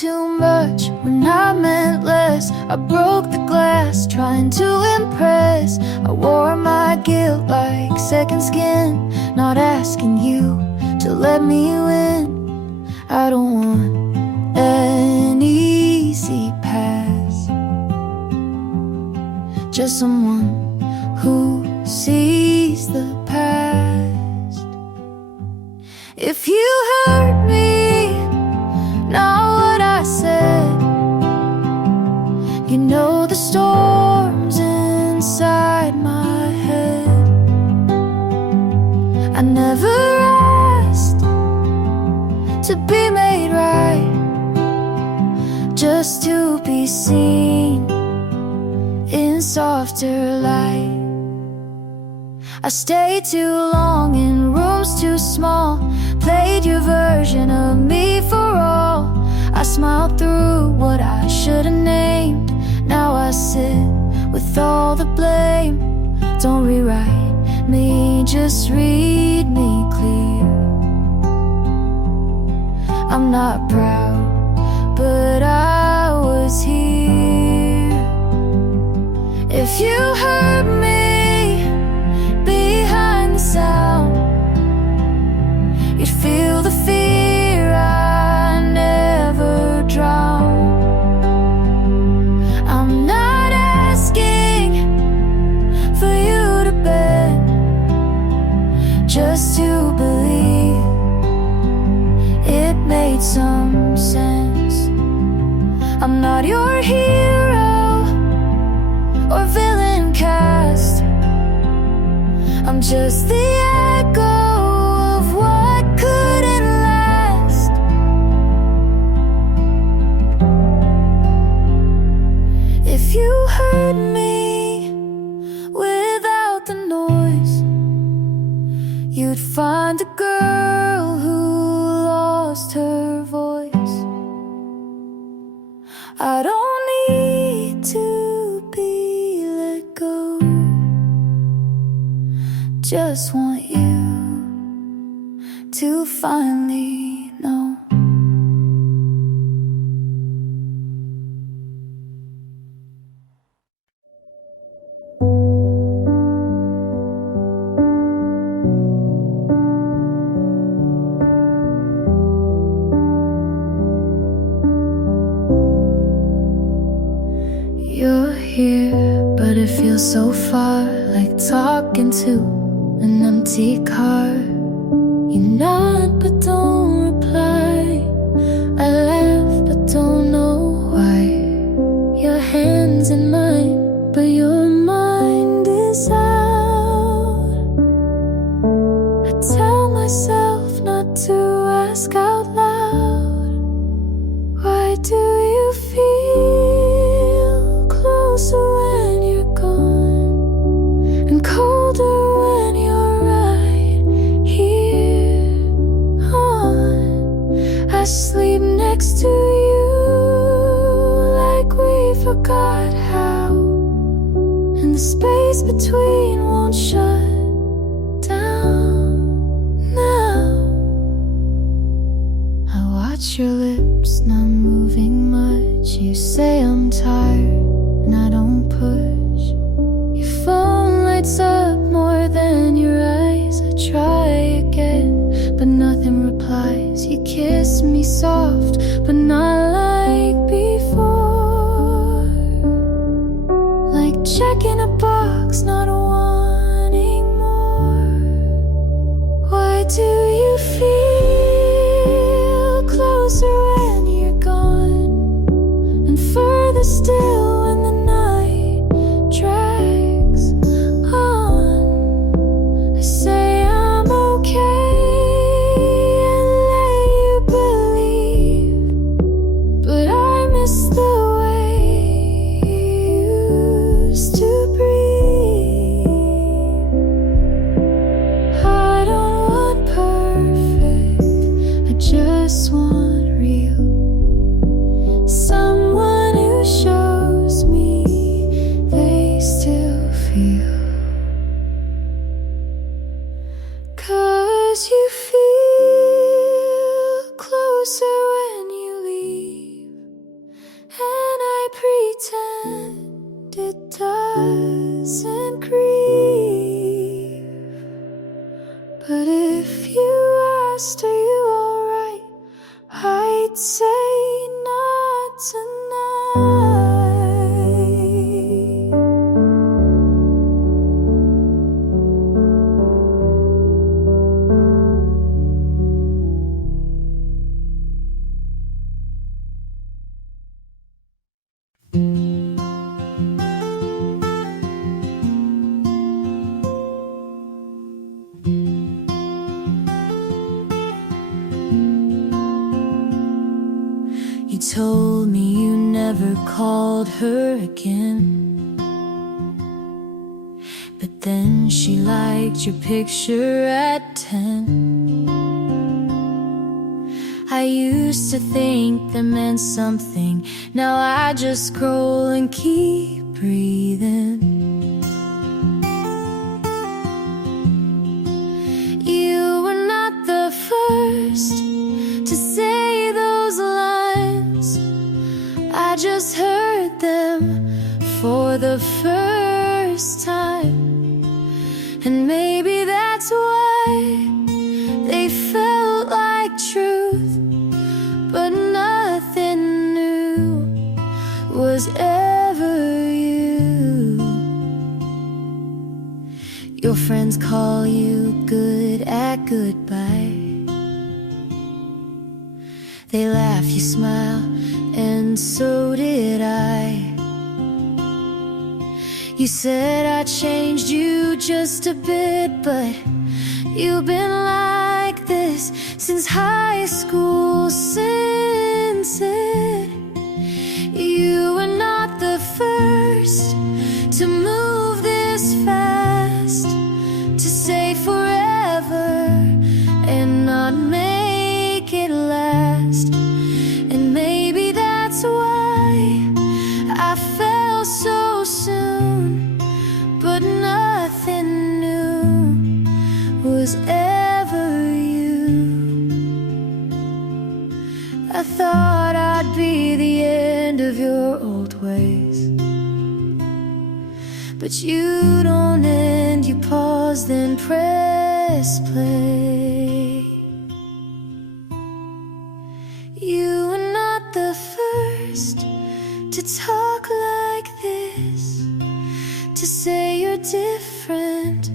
too much when I meant less. I broke the glass trying to impress. I wore my guilt like second skin, not asking you to let me win. I don't want an easy pass, just someone who sees the past. If you hurt me, not what I said, you know the storms inside my head. I never asked to be made right, just to be seen in softer light. I stayed too long in rooms too small, played your version of me for all. I smiled through what I should've named. Now I sit with all the blame. Don't rewrite me, just read me clear. I'm not proud, but I was here. If you hurt me behind the sound, you'd feel the fear I never drowned. I'm not asking for you to bend, just to believe it made some sense. I'm not your hero or villain cast, I'm just the echo of what couldn't last. If you heard me without the noise, you'd find a girl who lost her voice. I don't need to be let go, just want you to finally know. You're here, but it feels so far, like talking to an empty car. You nod but don't reply, I laugh but don't know why. Your hand's in mine, but your mind is out. I tell myself not to ask out loud. Why do you feel closer when you're gone, and colder when you're right here on? I sleep next to you like we forgot how, and the space between won't shut down now. I watch your lips not moving much. You say I'm tired and I don't push. Your phone lights up more than your eyes. I try again, but nothing replies. You kiss me soft, but not like before. Like checking a box, not wanting more. Why do you feel closer when you're gone, and further still when the night drags on? I say I'm okay and let you believe, but I miss the way you used to breathe. I don't want perfect, I just want real. Someone who shows never called her again. But then she liked your picture at 10. I used to think that meant something. Now I just scroll and keep breathing. You were not the first to say those lines. I just heard them for the first time. And maybe that's why they felt like truth. But nothing new was ever you. Your friends call you good at goodbye. They laugh, you smile, and so did I. You said I changed you just a bit, but you've been like this since high school, since it. You were not the first to move this fast, to say forever and not make it last. And maybe that's why I fell so soon. But nothing new was ever you. I thought I'd be the end of your old ways, but you don't end, you pause, then press play. You were not the first to talk like this, to say you're different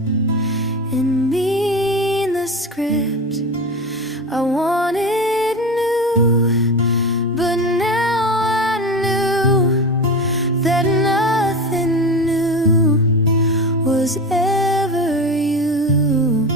and mean the script. I wanted new, but now I knew that nothing new was ever you.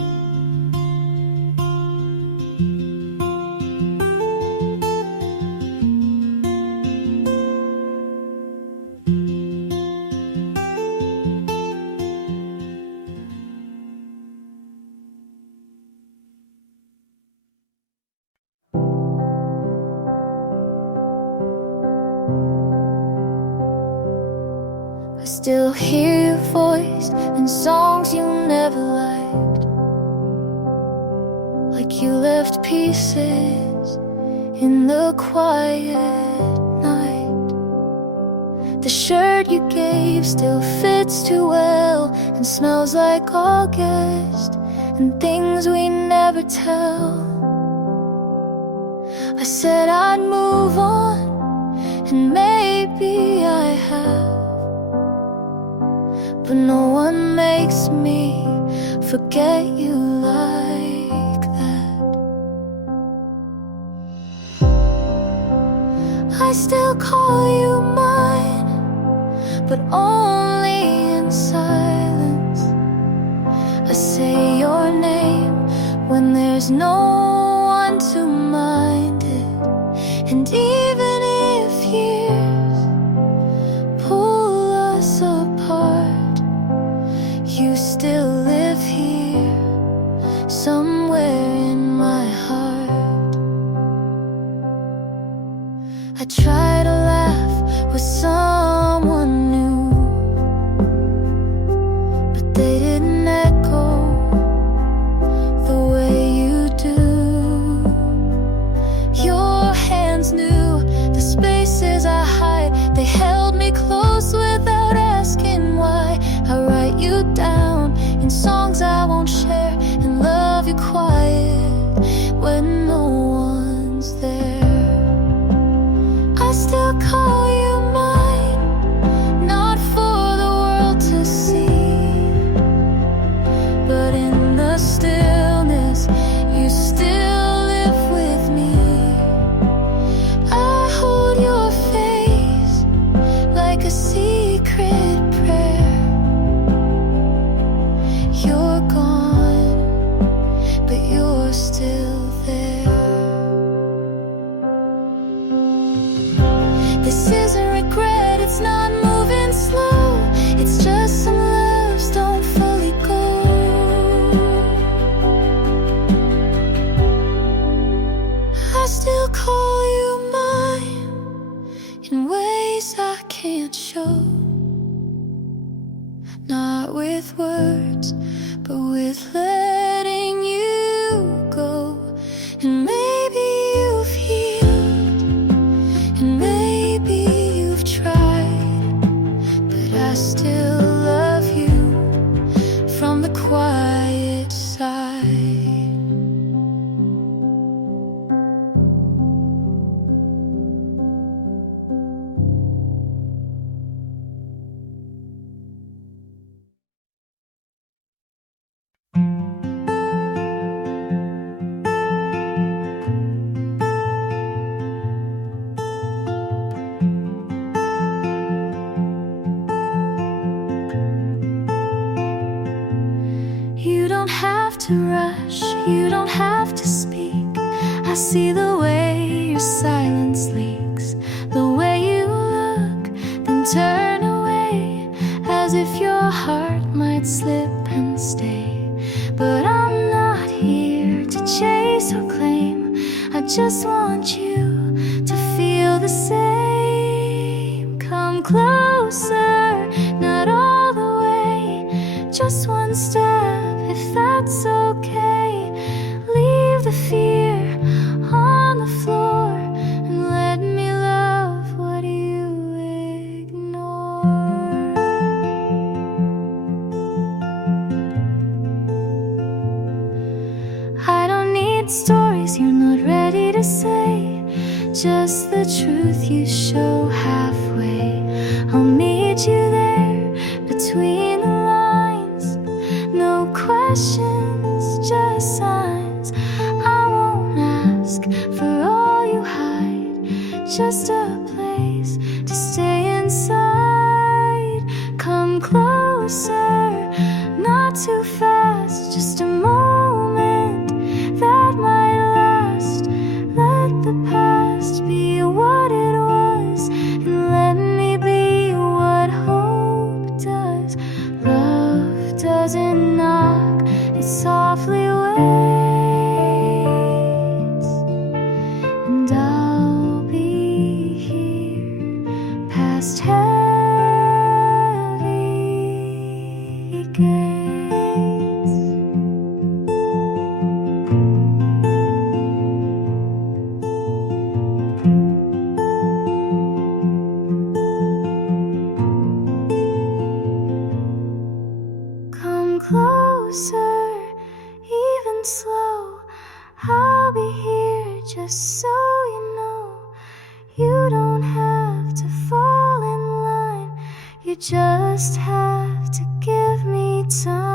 I still hear your voice in songs you never liked, like you left pieces in the quiet night. The shirt you gave still fits too well and smells like August and things we never tell. I said I'd move on, and maybe I have, but no one makes me forget you like that. I still call you mine, but only in silence. I say your name when there's no one to mind it. And even if years pull us apart, you still live here, somewhere in my heart. I try to laugh with someone new, but they didn't echo the way you do. memories I can't show, not with words, but with letting you go. And maybe you've healed, and maybe you've tried, but I still love you from the quiet side. You don't have to rush, you don't have to speak. I see the way your silence leaks, the way you look, then turn away, as if your heart might slip and stay. But I'm not here to chase or claim, I just want you to feel the same. Come closer, not all the way, just one step, if that's okay. Leave the fear on the floor and let me love what you ignore. I don't need stories you're not ready to say, just the truth you show halfway. I'll meet you there between the lines, no questions, just signs. I won't ask for all you hide, just a place to stay inside. Come closer, not too fast, just a moment that might last. Let the past be what it was, and let me be what hope does. Love doesn't knock, it softly waits, and I'll be here past heavy gates. Come closer, even slow, I'll be here just so you know. You don't have to fall in line, you just have to give me time.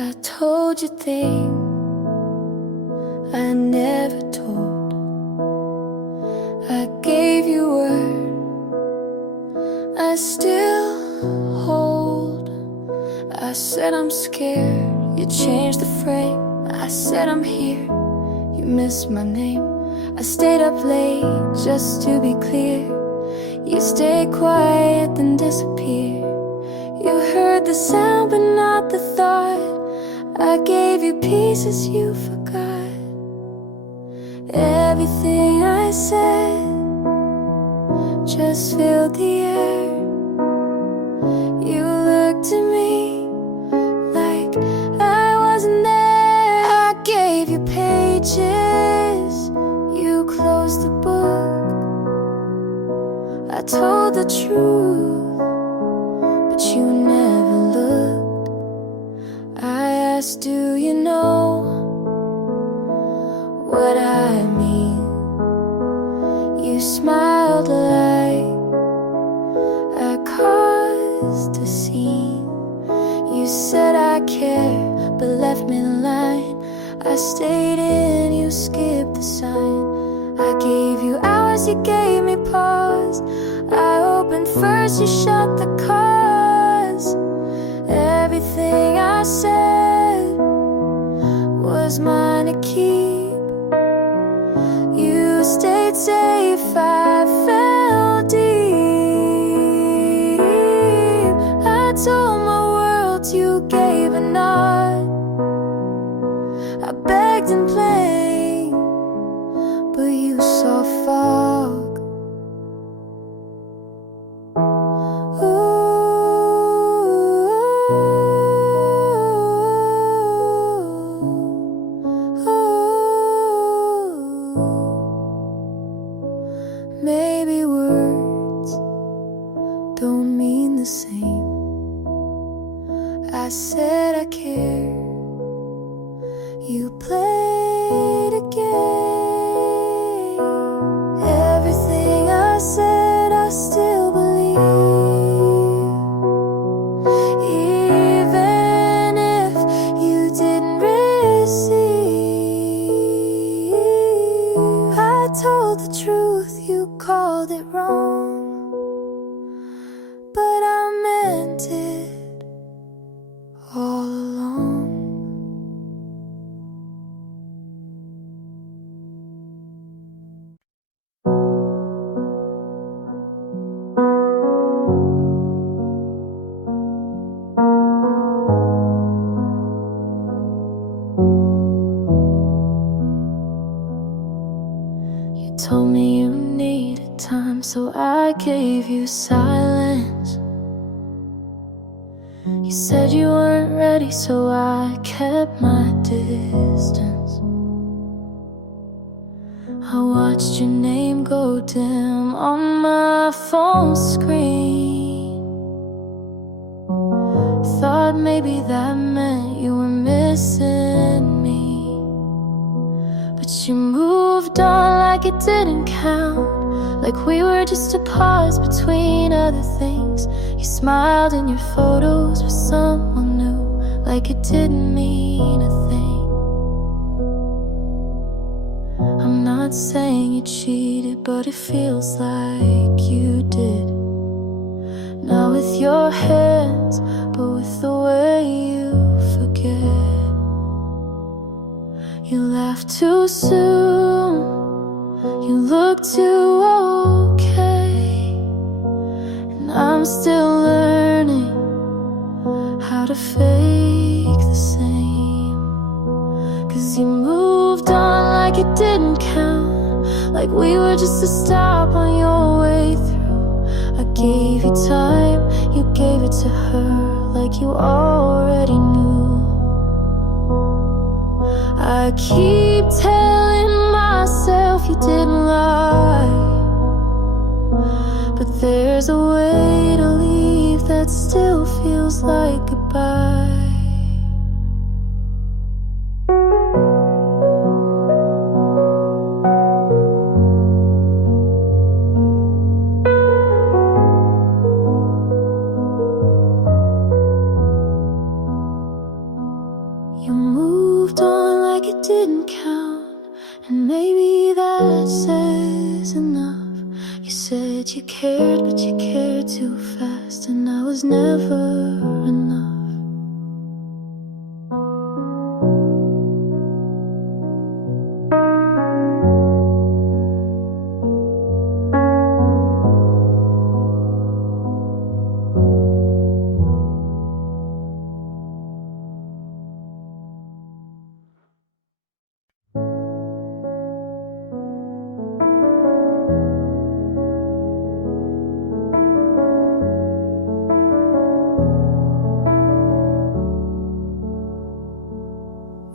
I told you things I never told, I gave you word I still hold. I said I'm scared, you changed the frame. I said I'm here, you missed my name. I stayed up late just to be clear. You stayed quiet then disappeared. You heard the sound but not the thought. I gave you pieces you forgot. Everything I said just filled the air. You looked at me like I wasn't there. I gave you pages, you closed the book. I told the truth, but you never looked. I asked, do you know what I mean? You smiled like I caused a scene. You said I care, but left me the line. I stayed in, you skipped the sign. I gave you hours you gave me pause. I opened first, you shut the cause. Everything I said was mine to keep. You stayed safe, I fell deep. I told my world, you gave a nod. I begged and played, but you saw fog. Maybe words don't mean the same. I said I care. You played a game. Everything I said, I still believe. Even if you didn't receive. I told the truth, you called it wrong, but I meant it all along. You told me you needed time, so I gave you silence. You said you weren't ready, so I kept my distance. I watched your name go dim on my phone screen. Thought maybe that meant you were missing me, but you moved on like it didn't count, like we were just a pause between other things. You smiled in your photos with someone new, like it didn't mean a thing. I'm not saying you cheated, but it feels like you did. Not with your hands, but with the way you forget. You laughed too soon, you look too okay, and I'm still learning how to fake the same. 'Cause you moved on like it didn't count, like we were just a stop on your way through. I gave you time, you gave it to her, like you already knew. I keep telling myself you didn't lie, but there's a way to leave that still feels like goodbye. You moved on like it didn't count, and maybe that says enough. You said you cared, but you cared too fast, and I was never enough.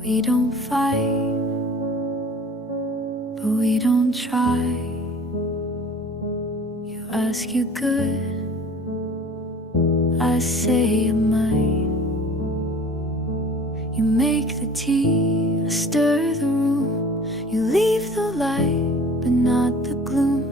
We don't fight, but we don't try. You ask you good, I say I might. You make the tea, I stir the room. You leave the light, but not the gloom.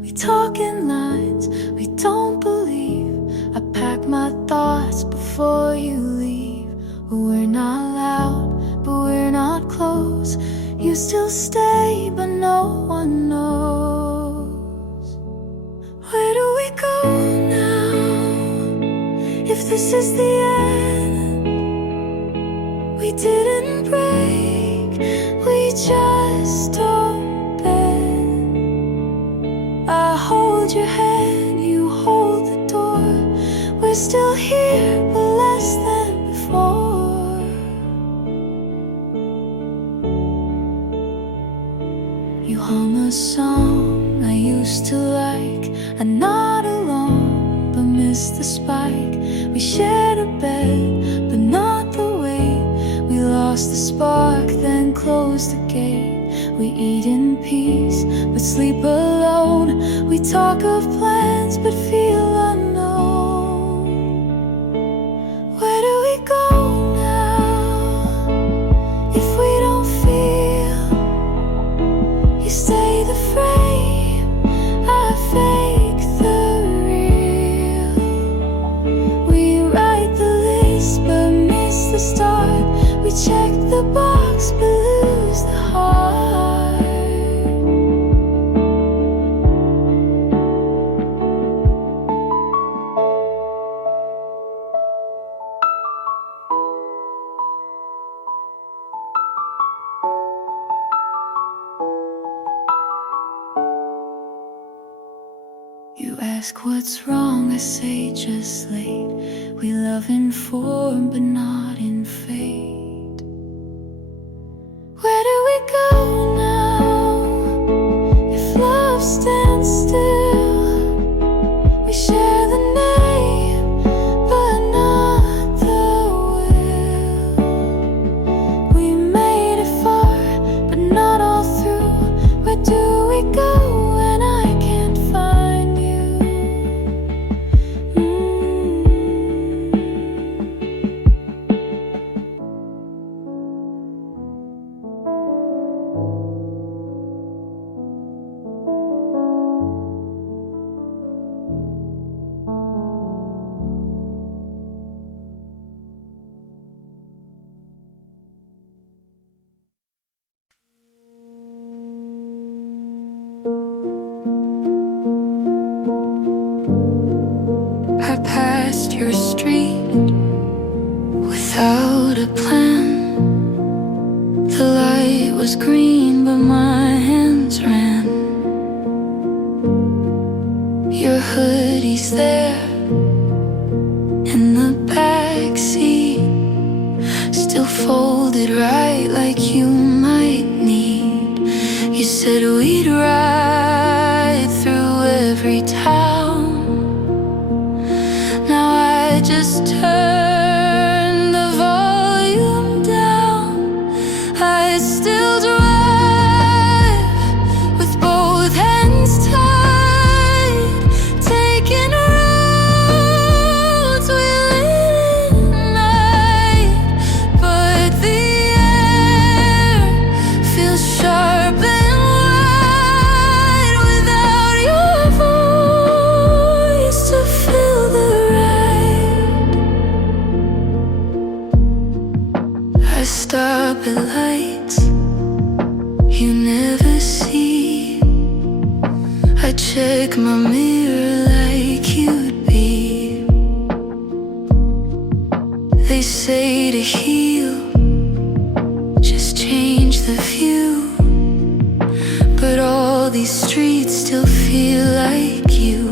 We talk in lines we don't believe. I pack my thoughts before you leave. But we're not loud, but we're not close. You still stay, but no one knows. this is the end. We didn't break, we just don't bend. I hold your hand, you hold the door. We're still here, but less than before. You hum a song I used to like. I'm not alone, but miss the spike. We shared a bed, but not the weight. We lost the spark, then closed the gate. We eat in peace, but sleep alone. We talk of plans, but feel unknown. Where do we go now, if we don't feel? You stay the frame, I fake the real. We write the list, but miss the start. We check the box, but lose the heart. You ask what's wrong, I say just late. We love in form, but not in fate. Where do we go now, if love stands still? We share the name, but not the will. We made it far, but not all through. Where do we go when I can't find you? I passed your street without a plan. The light was green, but my hands ran. Your hoodie's there in the backseat, still folded right like you might need. You said we'd ride through every town. Now I just turn the volume down. I still drive with both hands tied, taking roads we lit at night. But the air feels sharp and wide without your voice to fill the ride. I stop at lights you never see. I check my mirror like you'd be. They say to heal, just change the view. But all these streets still feel like you.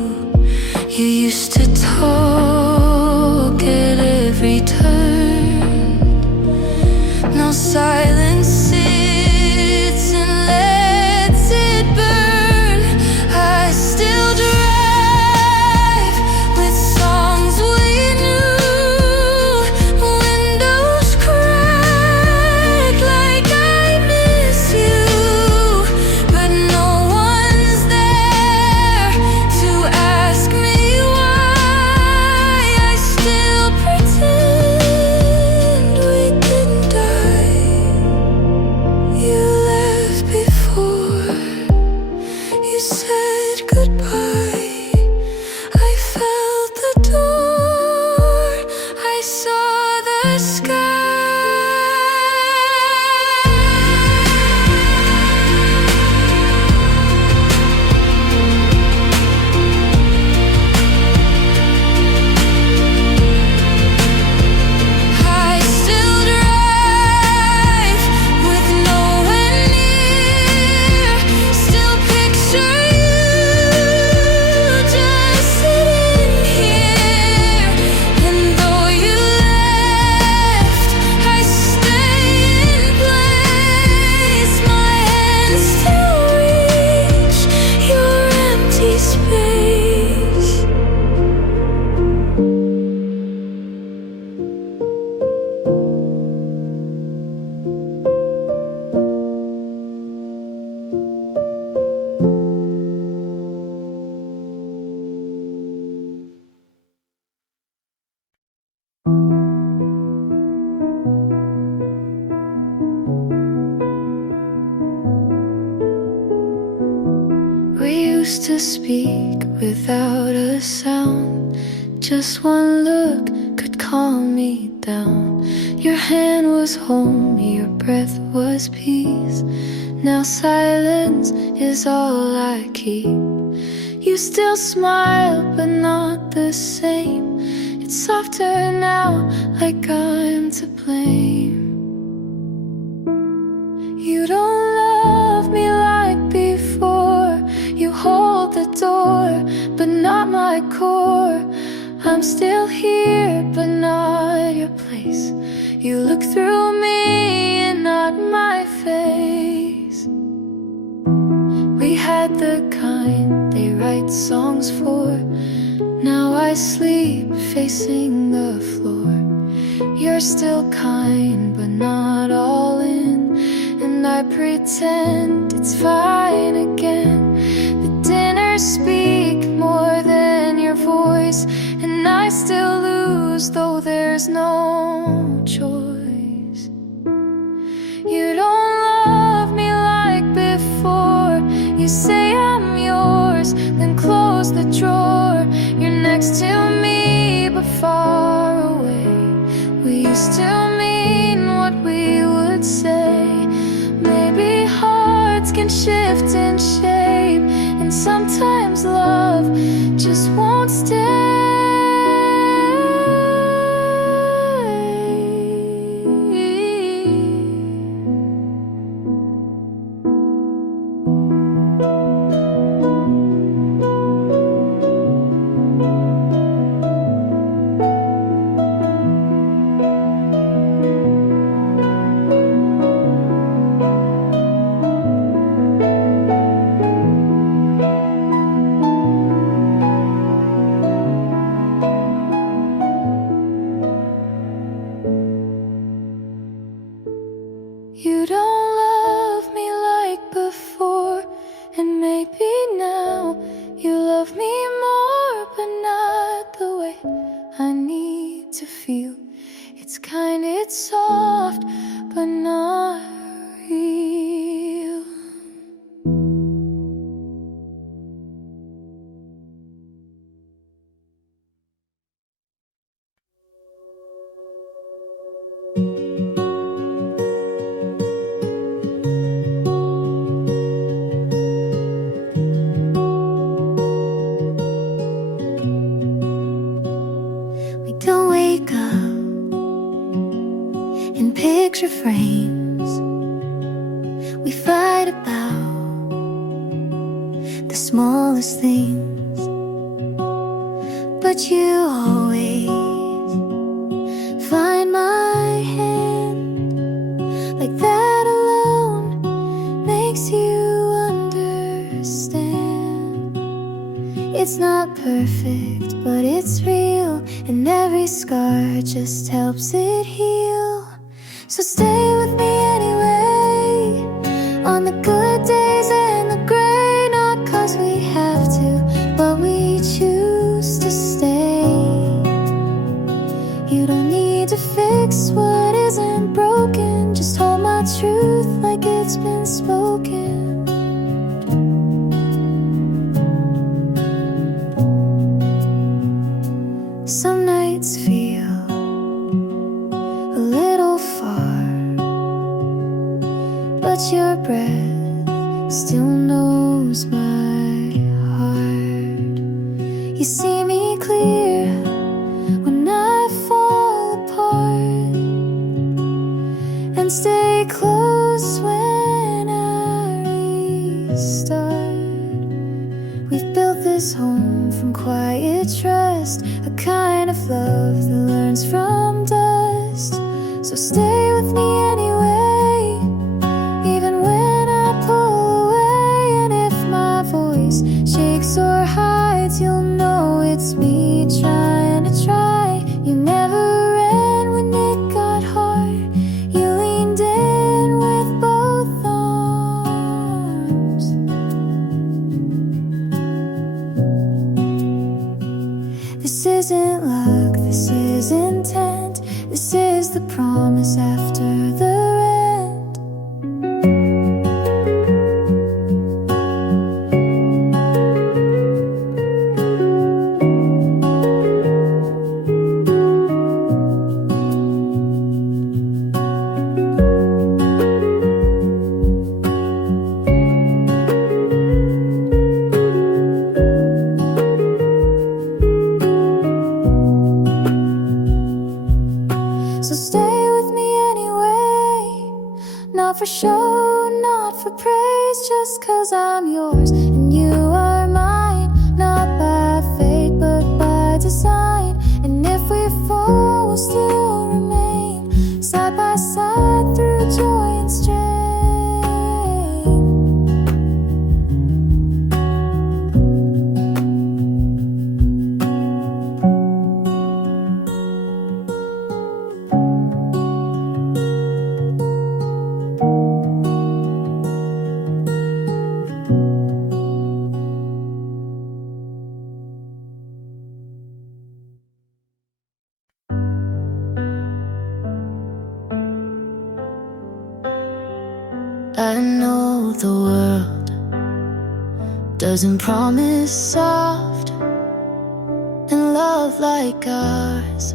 You used to talk at every turn. Now silence sits and lets it burn. I still drive with songs we knew. Windows crack like I miss you, but no one's there to ask me why. used to speak without a sound. Just one look could calm me down. Your hand was home, your breath was peace. Now silence is all I keep. You still smile, but not the same. It's softer now, like I'm to blame. You don't love me like before. You hold the door, but not my core. I'm still here, but not your place. You look through me and not my face. We had the kind they write songs for. Now I sleep facing the floor. You're still kind, but not all in. And I pretend it's fine again. The dinners speak more than your voice, and I still lose, though there's no choice. You don't love me like before. You say I'm yours, then close the drawer. You're next to me, but far away. We used to mean what we would say. Maybe hearts can shift in shape, and sometimes love just won't stay. You don't love me like before, and maybe now you love me more, but not the way I need to feel. It's kind, it's soft, but not real. Don't wake up in picture frames. We fight about the smallest things, but you always find my hand. Like that alone makes you understand. It's not perfect, but it's real, and every scar just helps it heal. So stay with me anyway, on the good days and the gray. Not 'cause we have to, but we choose to stay. You don't need to fix what isn't broken. Just hold my truth like it's been spoken. Some nights feel a little far, but your breath still knows my heart. You see me clear when I fall apart, and stay close when I restart. We've built this home from quiet trust, a kind of love that learns from dust. So stay with me anyway, even when I pull away. And if my voice shakes or hides, you'll know it's me trying to try. You never ran when it got hard. You leaned in with both arms. This isn't luck, this is intent. This is the promise after the rent. the world doesn't promise soft, and love like ours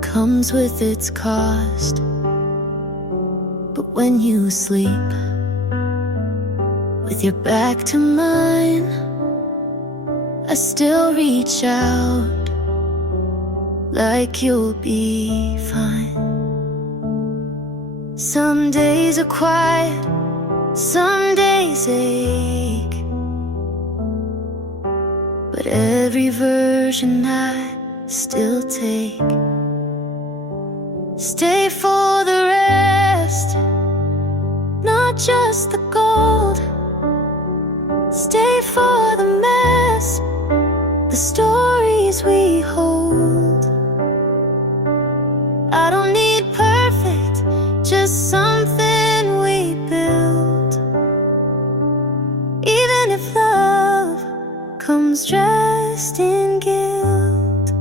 comes with its cost. But when you sleep with your back to mine, I still reach out like you'll be fine. Some days are quiet, some days ache, but every version I still take. Stay for the rest, not just the gold. Stay for the mess, the stories we hold. I don't need perfect, just something we build. Even if love comes dressed in guilt.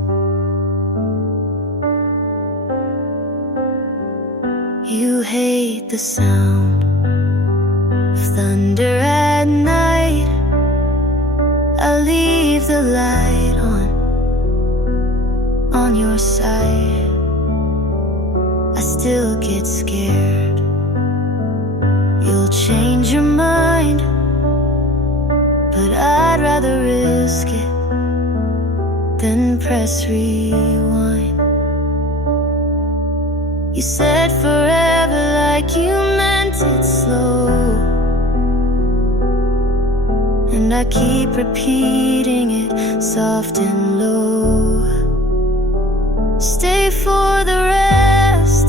You hate the sound of thunder at night. I leave the light on your side. I still get scared you'll change your mind, but I'd rather risk it than press rewind. You said forever like you meant it slow, and I keep repeating it soft and low. Stay for the rest,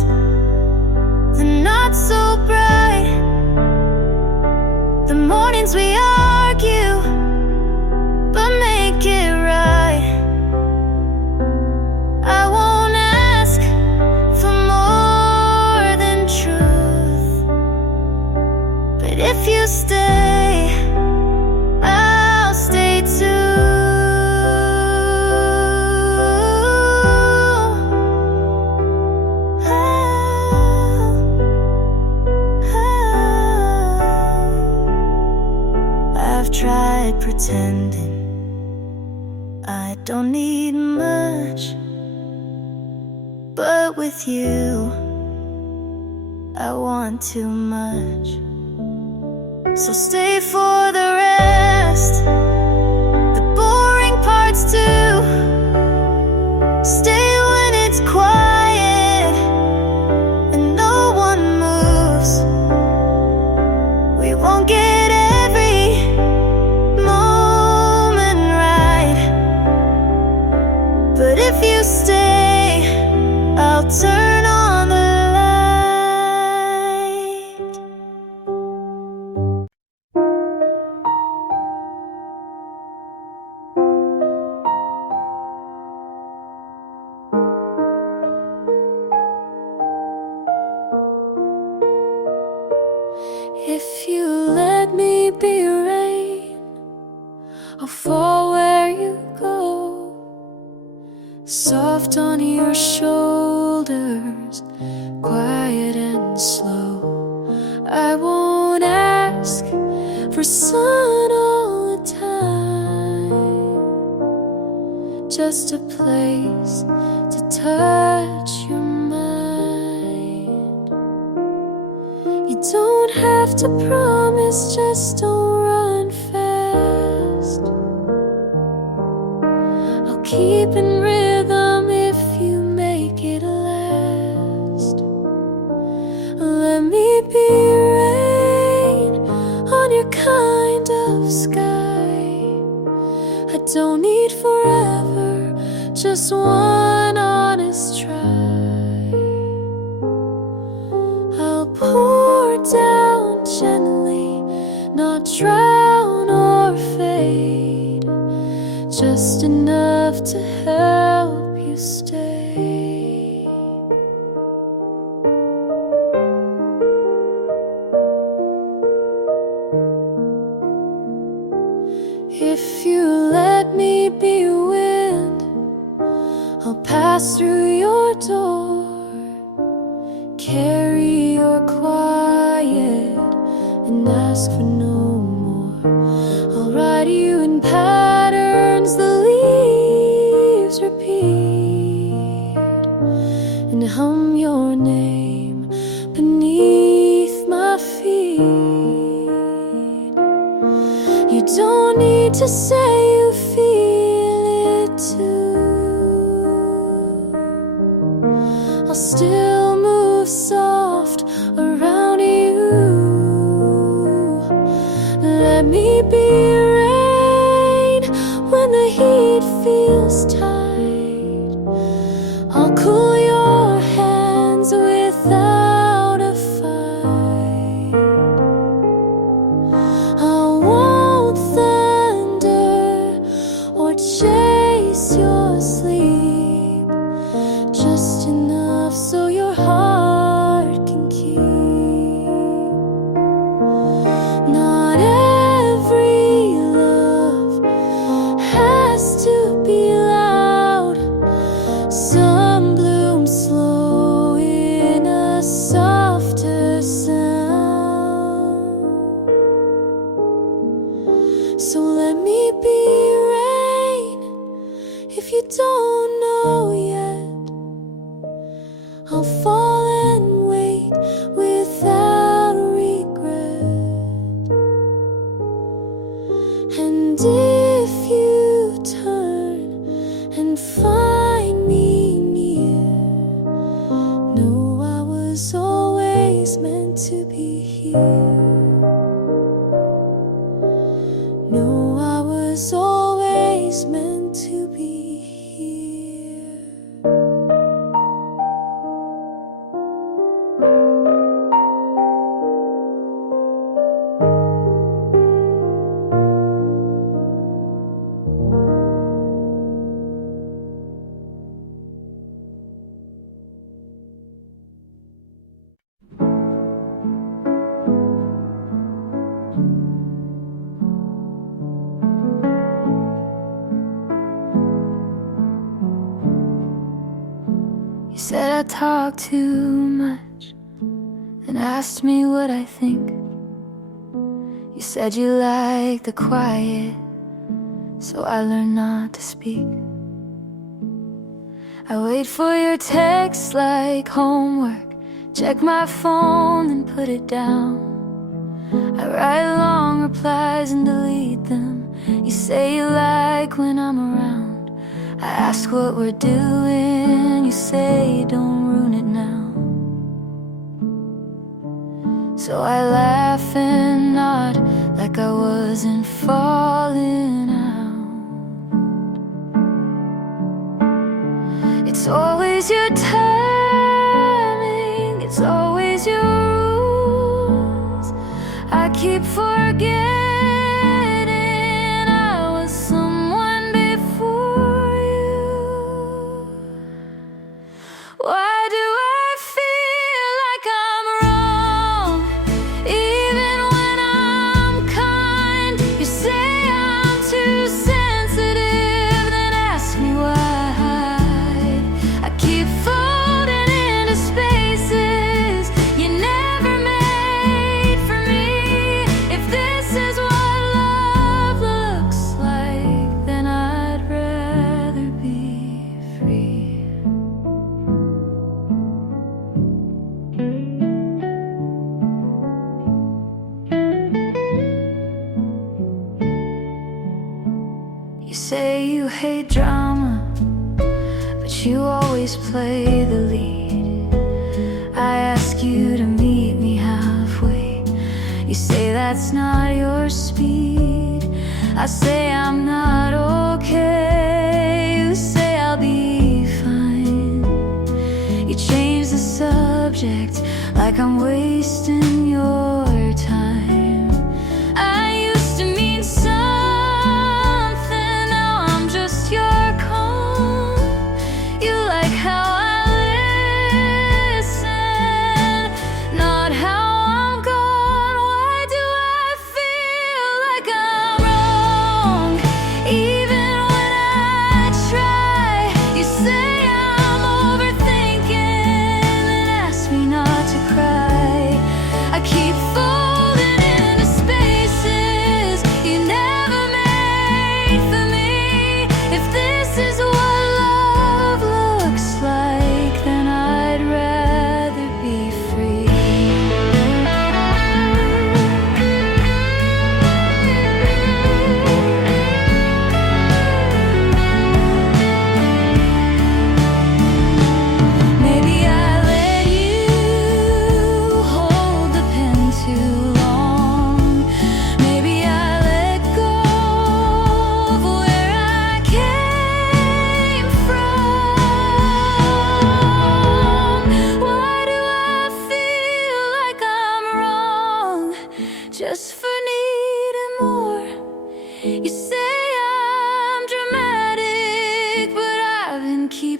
the not so bright, the mornings we argue but make it right. I won't ask for more than truth, but if you stay, I'll stay too. I've tried pretending I don't need much, but with you I want too much. So stay for the rest, the boring parts too. Stay when it's quiet and no one moves. We won't get every moment right, but if you stay, I'll turn on the light. If you let me be rain, I'll fall where you go, soft on your shoulders, quiet and slow. I won't ask for sun all the time, just a place to touch your mind. You don't have to promise, just don't run fast. I'll keep in rhythm if you make it last. Let me be rain on your kind of sky. I don't need forever, just one honest try. I'll pour down gently, not drown or fade, just enough to help you stay. If you let me be wind, I'll pass through your door, carry your quiet, and too. I'll still move soft around you. Let me be rain when the heat feels tight. I'll cool your hands without a fight. I won't thunder or chase your sleep, just enough so your heart can keep. Not every love has to be loud. Some bloom slow in a softer sound. So let me be rain if you don't know yet. I'll fall and wait without regret. And if you turn and find me near, know I was always meant to be here. Know I was always meant to be here. You said I talk too much and asked me what I think. You said you like the quiet, so I learned not to speak. I wait for your texts like homework, check my phone and put it down. I write long replies and delete them. You say you like when I'm around. I ask what we're doing, you say don't ruin it now. So I laugh and nod like I wasn't falling out. It's always your timing, it's always your rules. I keep forgetting I was someone before you. Why do I feel like I'm wrong, even when I'm kind? You say I'm too sensitive, then ask me why. I keep folding into spaces you never made for me. If this is what love looks like, then I'd rather be free. You say you hate drama, but you always play the lead. I ask you to meet me halfway. You say that's not your speed. I say I'm not okay. You say I'll be fine. You change the subject like I'm wasting your time. I used to mean something, now I'm just your calm. You like how I listen, not how I'm gone. Why do I feel like I'm wrong, even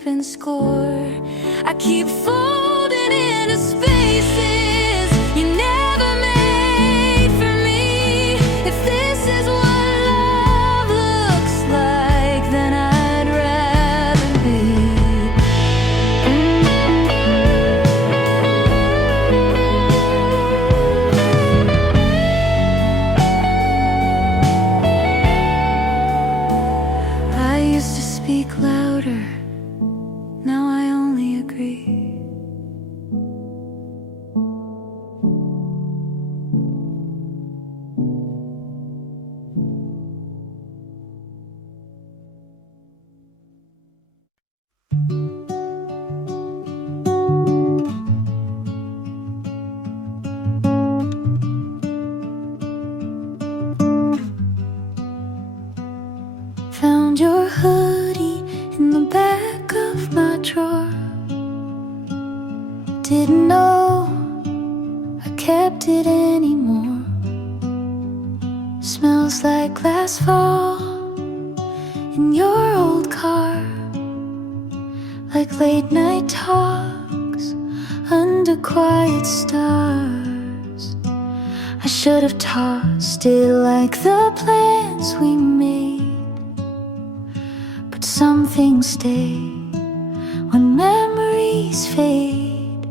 keeping score. I keep folding into spaces you never made for me. If this is what love looks like, then I'd rather be. I used to speak louder, now I only agree. Found your hoodie in the back of my drawer. Didn't know I kept it anymore. Smells like last fall in your old car, like late night talks under quiet stars. I should have tossed it like the plans we made, but some things stay when memories fade.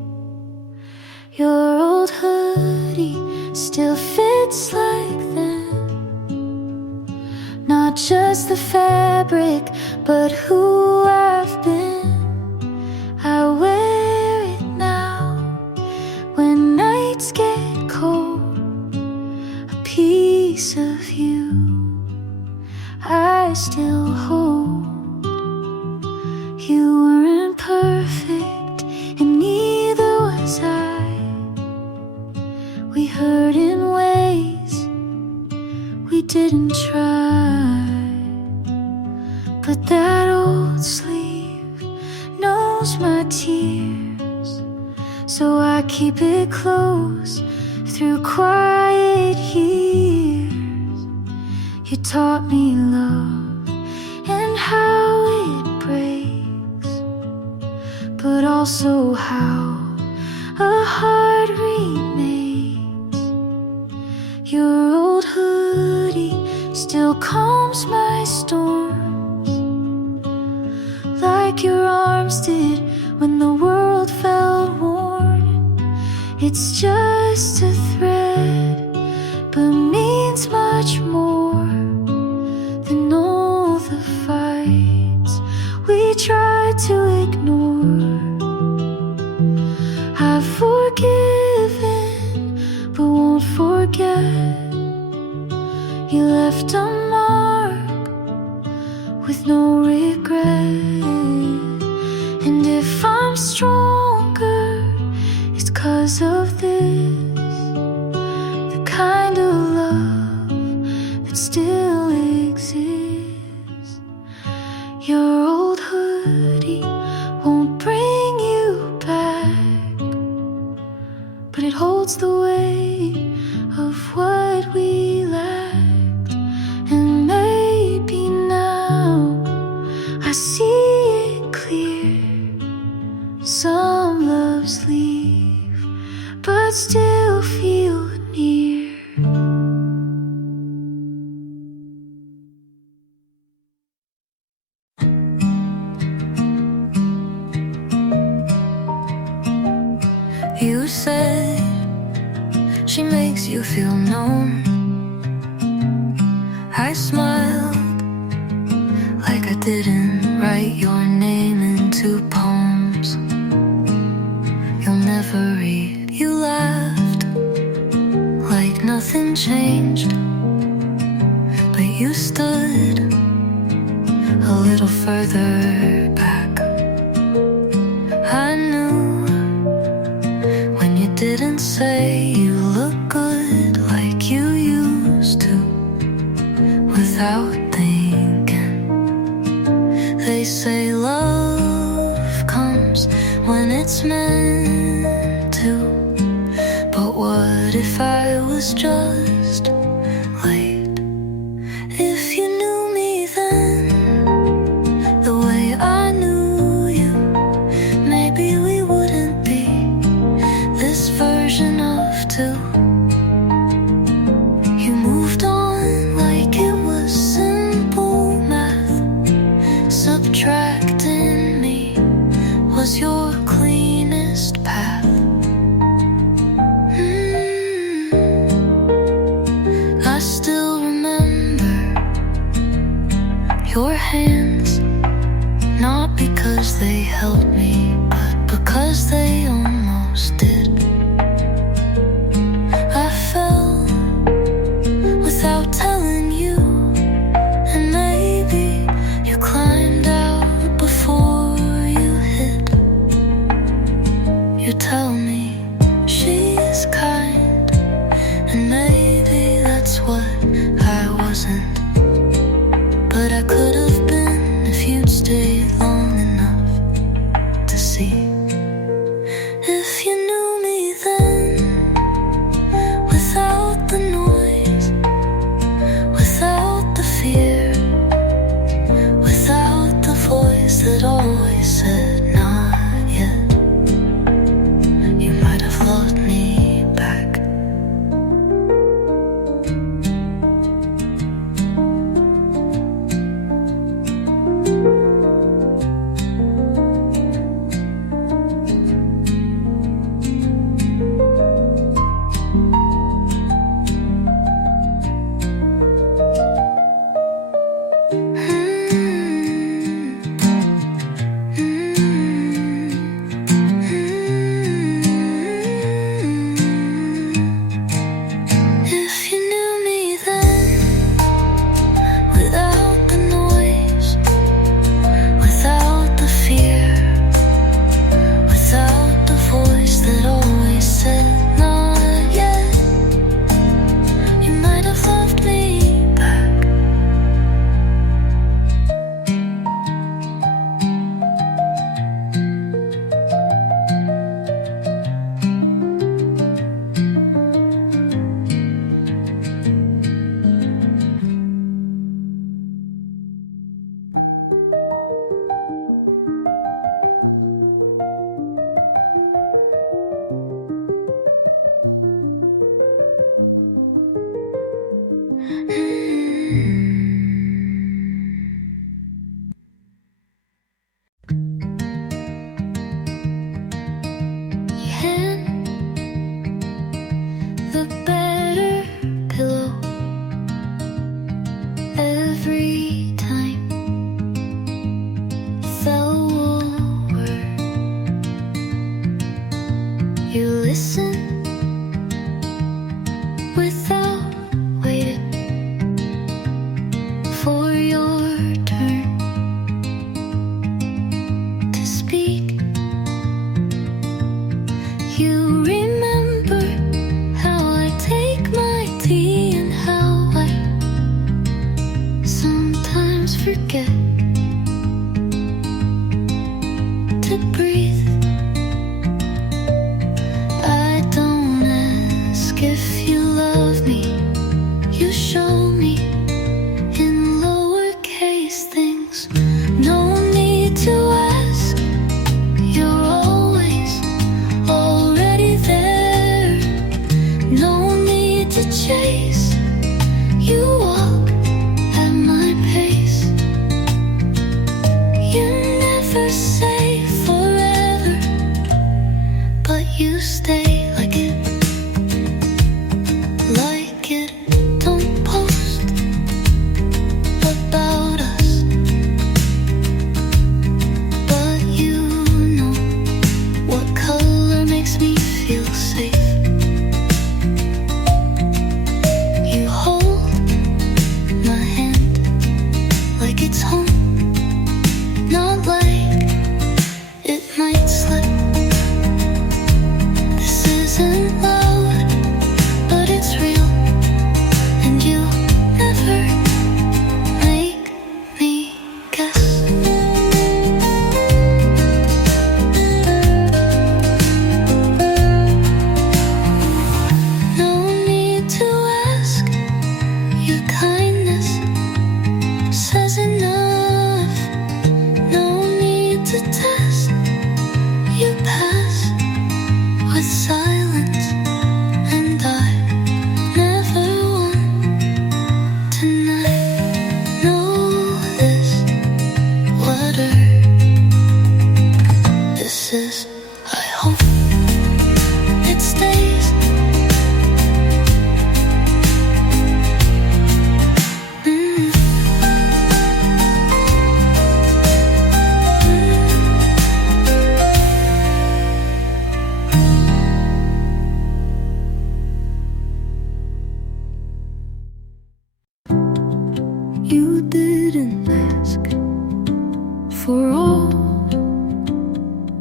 Your old hoodie still fits like then, not just the fabric, but who I've been. I wear it now when nights get cold. A piece of you I still hold. You weren't perfect, and neither was I. We hurt in ways we didn't try, but that old sleeve knows my tears, so I keep it close through quiet years. You taught me love and how it breaks, but also how a heart remakes. Your old hoodie still calms my storms, like your arms did when the world felt worn. It's just a thread, but means much more than all the fights we tried to ignore. I've forgiven, but won't forget. You left a mark with no regret. And if I'm stronger, it's 'cause of this, the kind of love that still exists. Your old hoodie won't bring you back, but it holds the weight of what we lacked. And maybe now I see it clear. Some loves leave, but still feel near. You said she makes you feel known. I smiled like I didn't write your name into poems you'll never read. You laughed like nothing changed, but you stood a little further back. I knew when you didn't say you look good like you used to, without thinking. They say love comes when it's meant to, but what if I was just late? If you knew me then, the way I knew you hands, not because they helped me, but because they almost did. I fell without telling you, and maybe you climbed out before you hit. You tell me she's kind, and maybe that's what I wasn't. But I could have been if you'd stayed long enough to see. If you knew me then, without the noise, without the fear, without the voice that always said not yet, you might have loved me back. If you knew me then, without the noise, without the fear, without the voice that always said not yet, you might have loved me back. You hand the better pillow every time you fell over. You listen without waiting for your turn to speak. You remember how I take my tea and how I sometimes forget to breathe. I don't ask if you love me, you show me in lowercase things. No need to ask, you're always already there. No need to chase, you walk at my pace. You never say forever, but you stay like it. Like it, don't post about us, but you know what color makes me feel safe. You hold my hand like it's home, not like it might slip. This isn't loud, but it's real, and you never make me guess. No need to ask, your kindness says enough. No need for all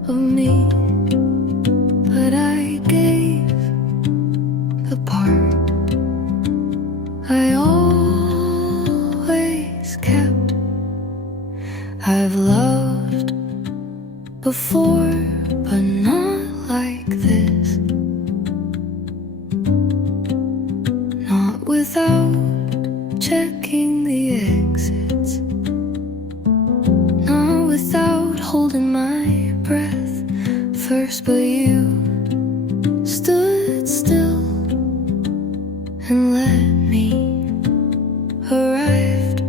of me, but I gave the part I always kept. I've loved before, but not like this. Not without checking the exits. Not without holding my breath first, but you stood still and let me arrived.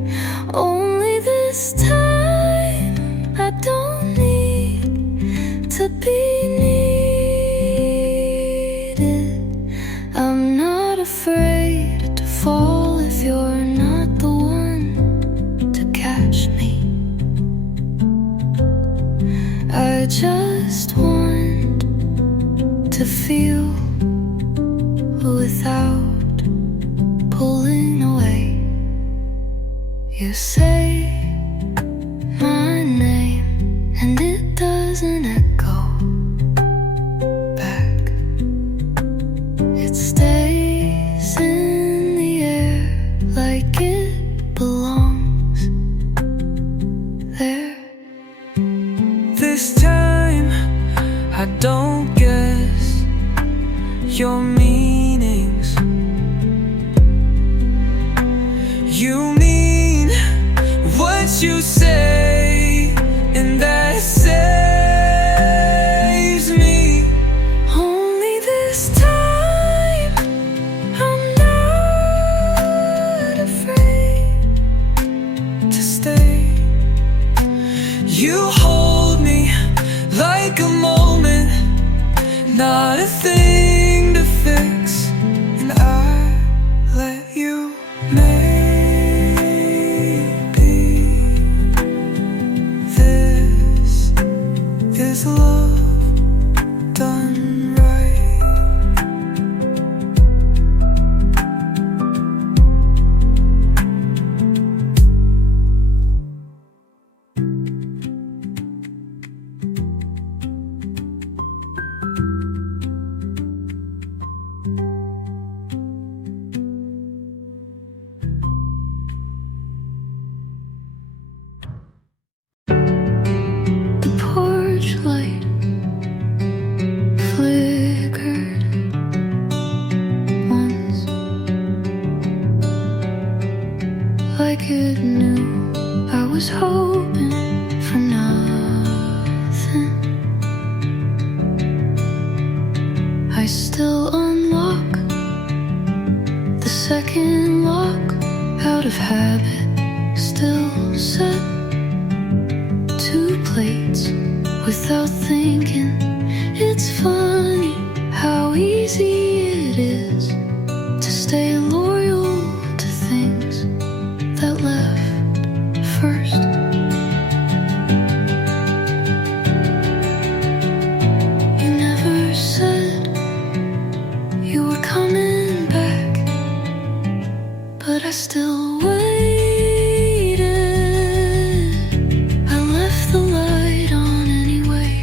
Only this time I don't need to be needed. I'm not afraid to fall if you're not the one to catch me. I just want to feel without pulling away. You say my name and it doesn't echo back. It stays in the air like it belongs there. This time I don't guess your meanings. You mean what you say, and that saves me. Only this time I'm not afraid To stay, you hold me like a moment, not a thing to fix, and I let you. Maybe this is love done right. The porch light flickered once, like it knew I was hoping for nothing. I still unlock the second lock out of habit, still set 2 plates without thinking. It's funny how easy it is to stay loyal to things that left first. You never said you were coming back, but I still waited. I left the light on anyway.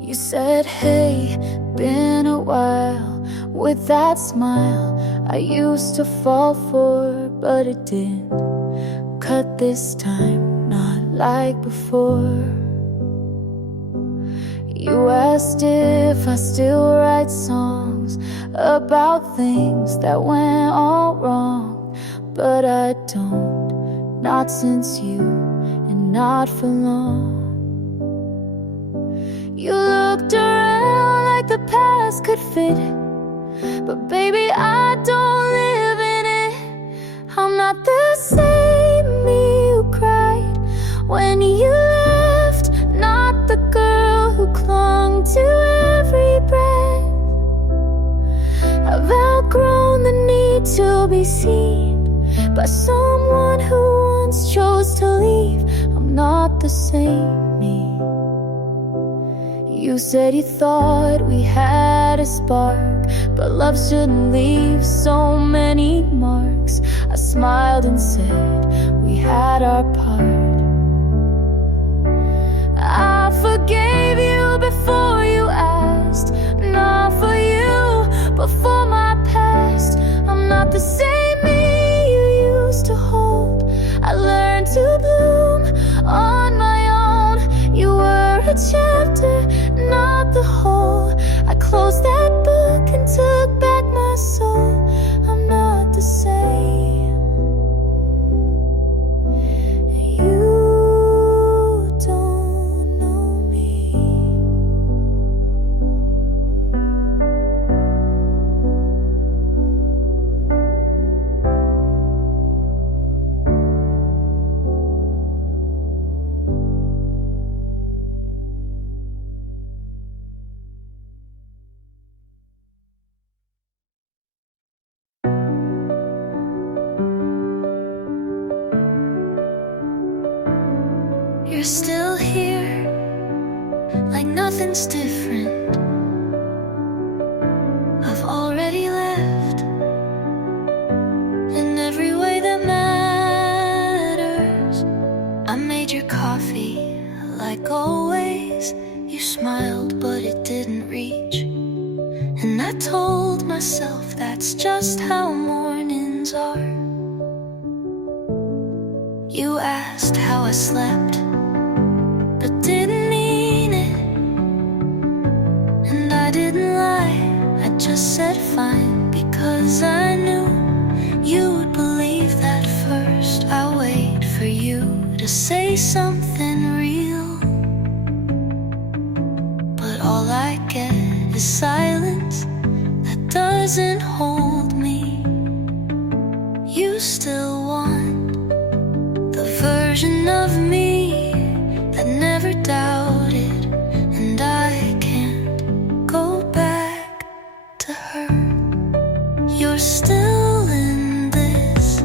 You said, hey, been a while. With that smile I used to fall for, but it didn't cut this time, not like before. You asked if I still write songs about things that went all wrong, but I don't, not since you, and not for long. You looked around like the past could fit, but baby, I don't live in it. I'm not the same me who cried when you left, not the girl who clung to every breath. I've outgrown the need to be seen by someone who once chose to leave. I'm not the same me. You said you thought we had a spark, but love shouldn't leave so many marks. I smiled and said we had our part. I forgave you before you asked, not for you, but for my past. I'm not the same me you used to hold. I learned to bloom on my own. You were a chapter, not the whole. I closed that book and took back my soul. I'm not the same. You don't know me. You're still here, like nothing's different. I've already left in every way that matters. I made your coffee, like always. You smiled, but it didn't reach. And I told myself that's just how mornings are. You asked how I slept, but didn't mean it. And I didn't lie, I just said fine, because I knew you would believe that first. I wait for you to say something real, but all I get is silence that doesn't hold me. You still want the version of me that never doubted, and I can't go back to her. You're still in this.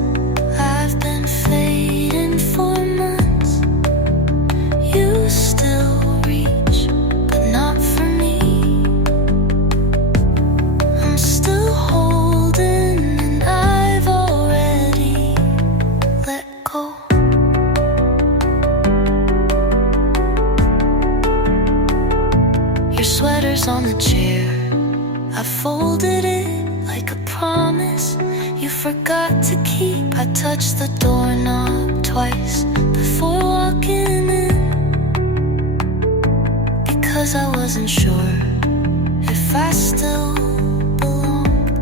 I've been fading for months. You still reach, but not for me. I'm still holding, and I've already let go. Sweater's on the chair, I folded it like a promise you forgot to keep. I touched the doorknob twice before walking in, because I wasn't sure if I still belonged.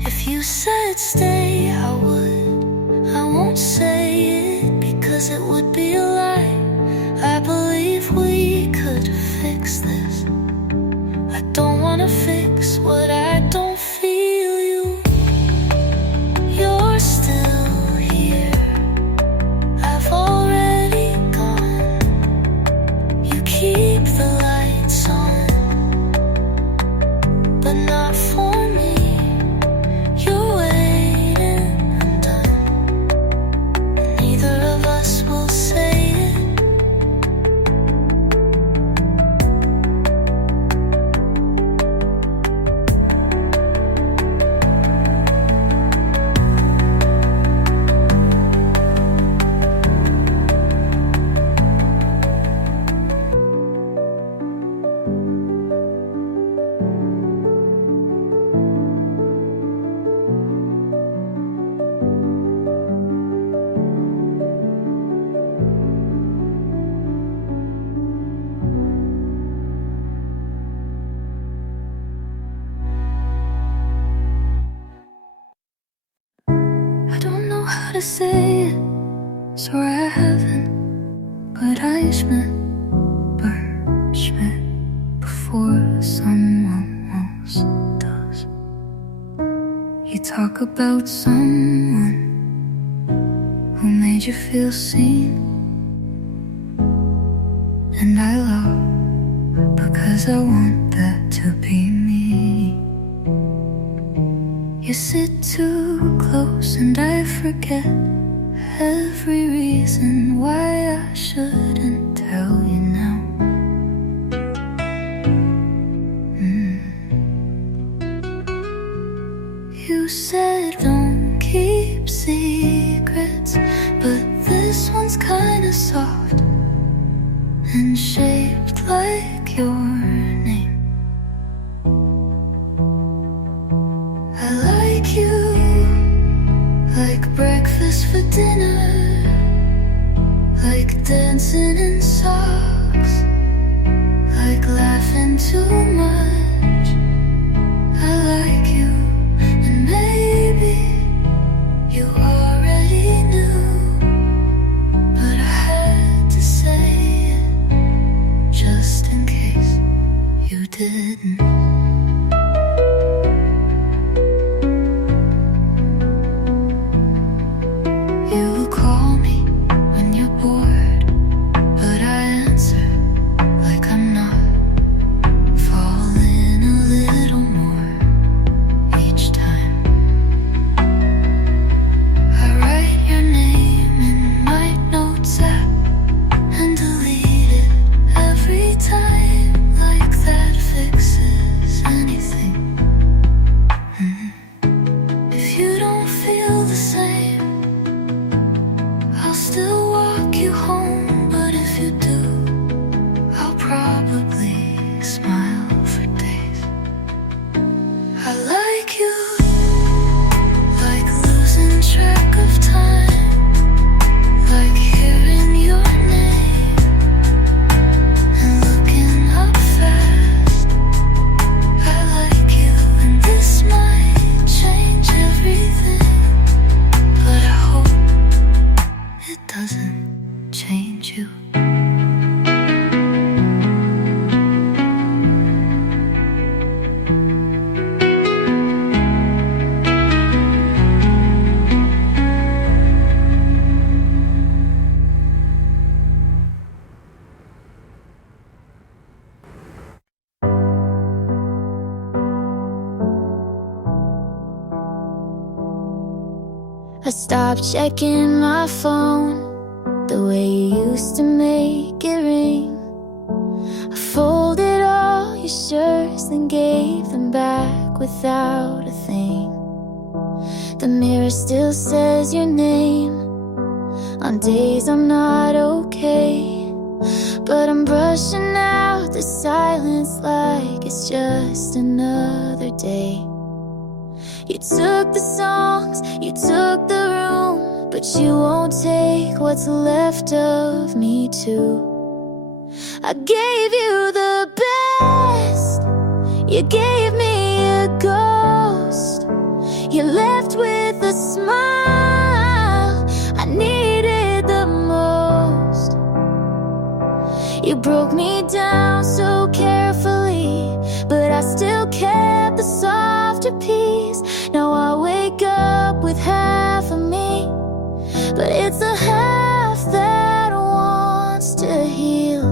If you said stay, I would. I won't say it, because it would be a lie. I believe we could fix this. I don't wanna fix what I don't feel you. You're still here. I've already gone. You keep the lights on, but not for me. You're waiting, I'm done. Neither of us will say it. say it, swear I haven't, but I Schmidt before someone else does. You talk about someone who made you feel seen, and I laugh because I want that to be me. You sit too close and I forget every reason why I shouldn't tell you now. You said don't keep secrets, but this one's kinda soft and shaped like your name. I like you, like breakfast for dinner, like dancing in socks, like laughing too much. I like you, and maybe you already knew, but I had to say it just in case you didn't. You call me when you're bored, but I answer like I'm not. Falling a little more each time. I write your name in my notes app and delete it every time, like that fixes anything. If you don't feel the same, I'll still walk you home, but if you do, I'll probably smile for days. I like you, like losing track of time, like hearing your name and looking up fast. I like you, and this might change everything, but I hope it doesn't change you. I stopped checking my phone the way you used to make it ring. I folded all your shirts, then gave them back without a thing. The mirror still says your name on days I'm not okay, but I'm brushing out the silence like it's just another day. You took the songs, you took the room, but you won't take what's left of me too. I gave you the best, you gave me a ghost. You left with a smile I needed the most. You broke me down so carefully, but I still kept the softer piece. Now I wake up with half of me, but it's a half that wants to heal.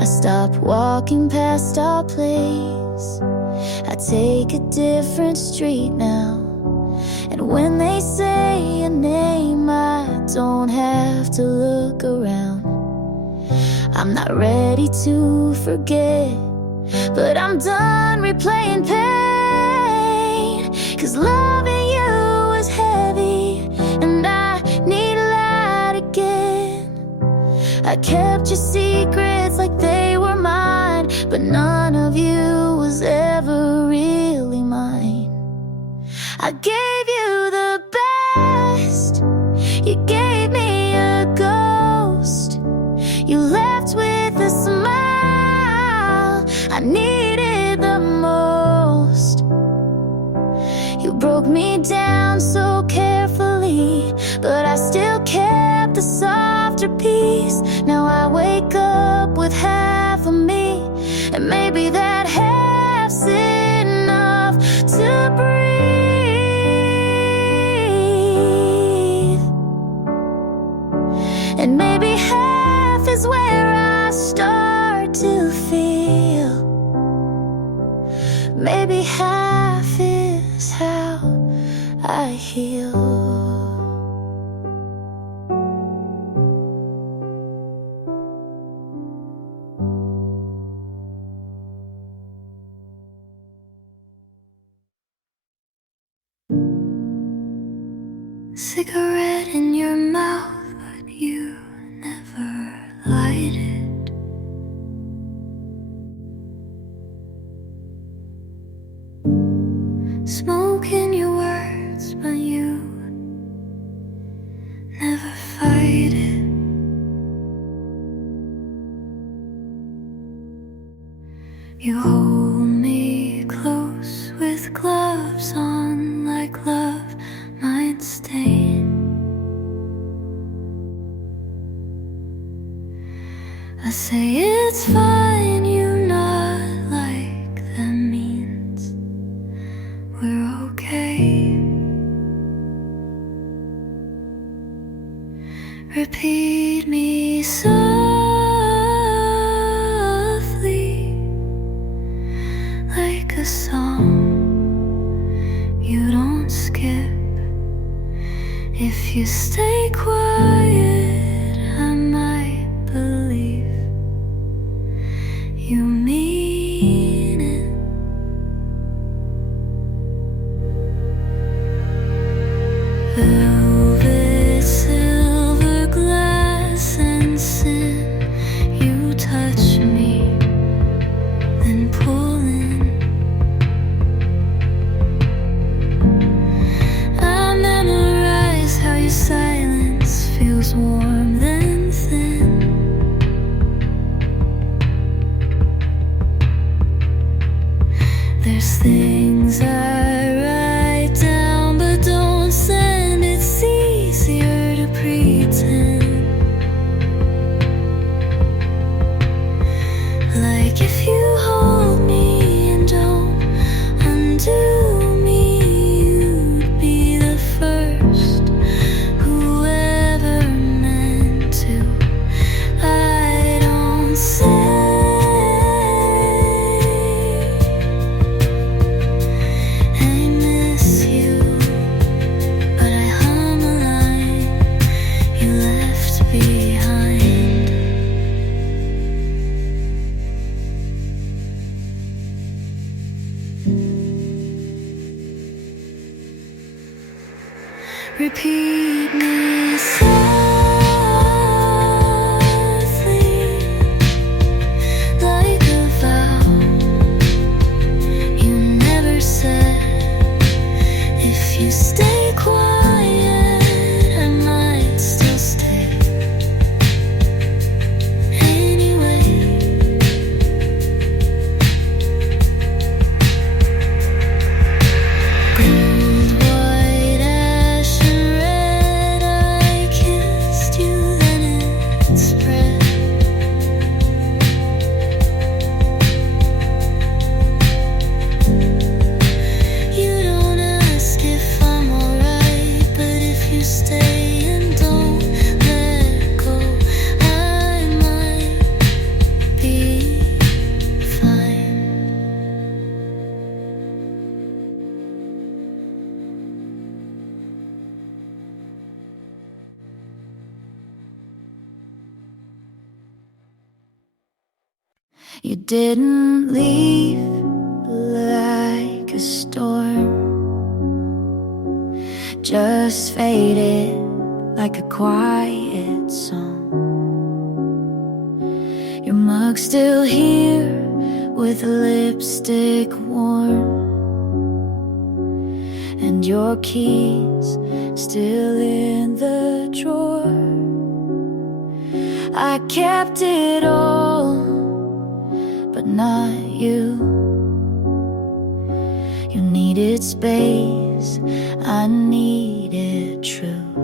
I stop walking past our place, I take a different street now. And when they say a name, I don't have to look around. I'm not ready to forget, but I'm done replaying pain. 'Cause loving you was heavy, and I need light again. I kept your secrets like they were mine, but none of you was ever really mine. I gave you the best, you gave me a ghost. You left with a smile I needed the most. You broke me down so but I still kept the softer piece. Now I wake up with half of me, and maybe that half's enough to breathe. And maybe half is where I start to feel. Maybe half is how I heal. Cigarette in your mouth, but you never light it. Smoke in your words, but you never fight it. You hold me close with gloves on, like love might stain. I say it's fine, you nod like that means we're okay. Repeat me softly, like a song you don't skip. If you stay quiet, I might believe you mean it. Velvet, silver glass and sin, you touch me, then pull in. I memorize how your silence feels warm then thin. There's things I write down but don't send. It's easier to pretend. Like if you hold me and don't undo me, you'd be the first who ever meant to. I don't say I miss you, but I hum a line you left behind. Repeat me softly, like a vow you never said. If you stay quiet, I might still stay. Anyway, gold, white, ash and red, I kissed you, then it spread. You don't ask if I'm alright, but if you stay and don't let go, I might be fine. You didn't leave like a storm, just faded like a quiet song. Your mug's still here with lipstick warm, and your keys still in the drawer. I kept it all, but not you. You needed space, I needed truth.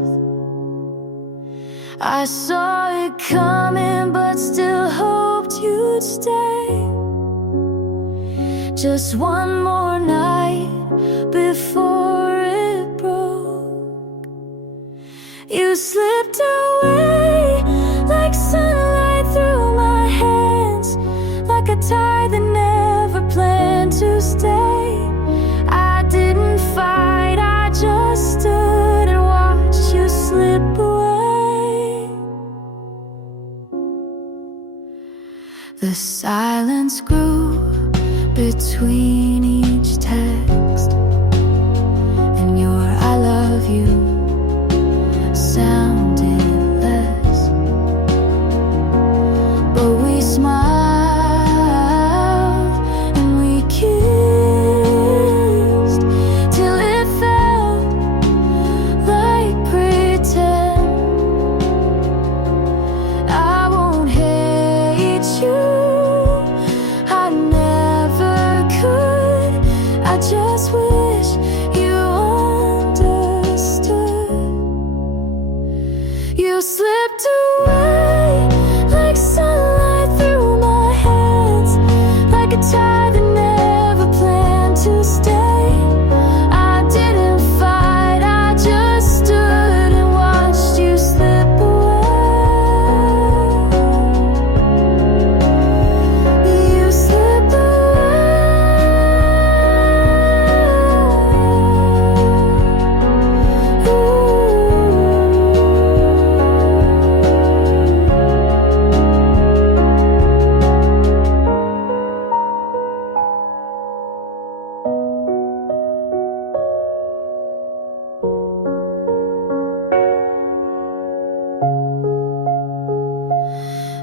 I saw it coming, but still hoped you'd stay. Just one more night before it broke. You slipped away like sunlight through my hands, like a tide that never planned to stay. I didn't fight, I just stood and watched you slip away. The silence grew between each text, and your I love you sounded less. But we smiled and we kissed till it felt like pretend. I won't hate you, I never could. I just wish you understood. You slipped away like sunlight through my hands, like a tide that never planned to stay. I didn't fight, I just stood and watched you slip away. You slip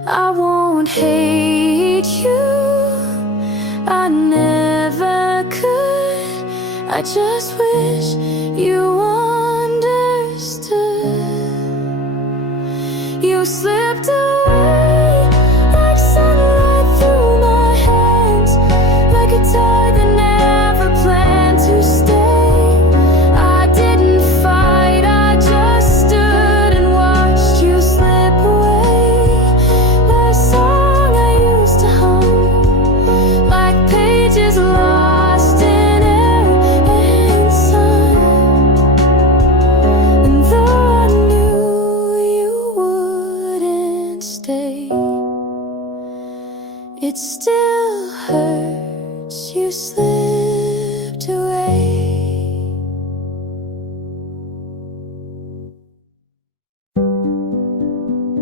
I won't hate you, I never could. I just wish you understood. You slipped away like sunlight through my hands, like a tide that never planned to stay. I didn't fight, I just stood and watched you slip away. The song I used to hum, like pages lost in air and sun. And though I knew you wouldn't stay, it still hurts you slipped away.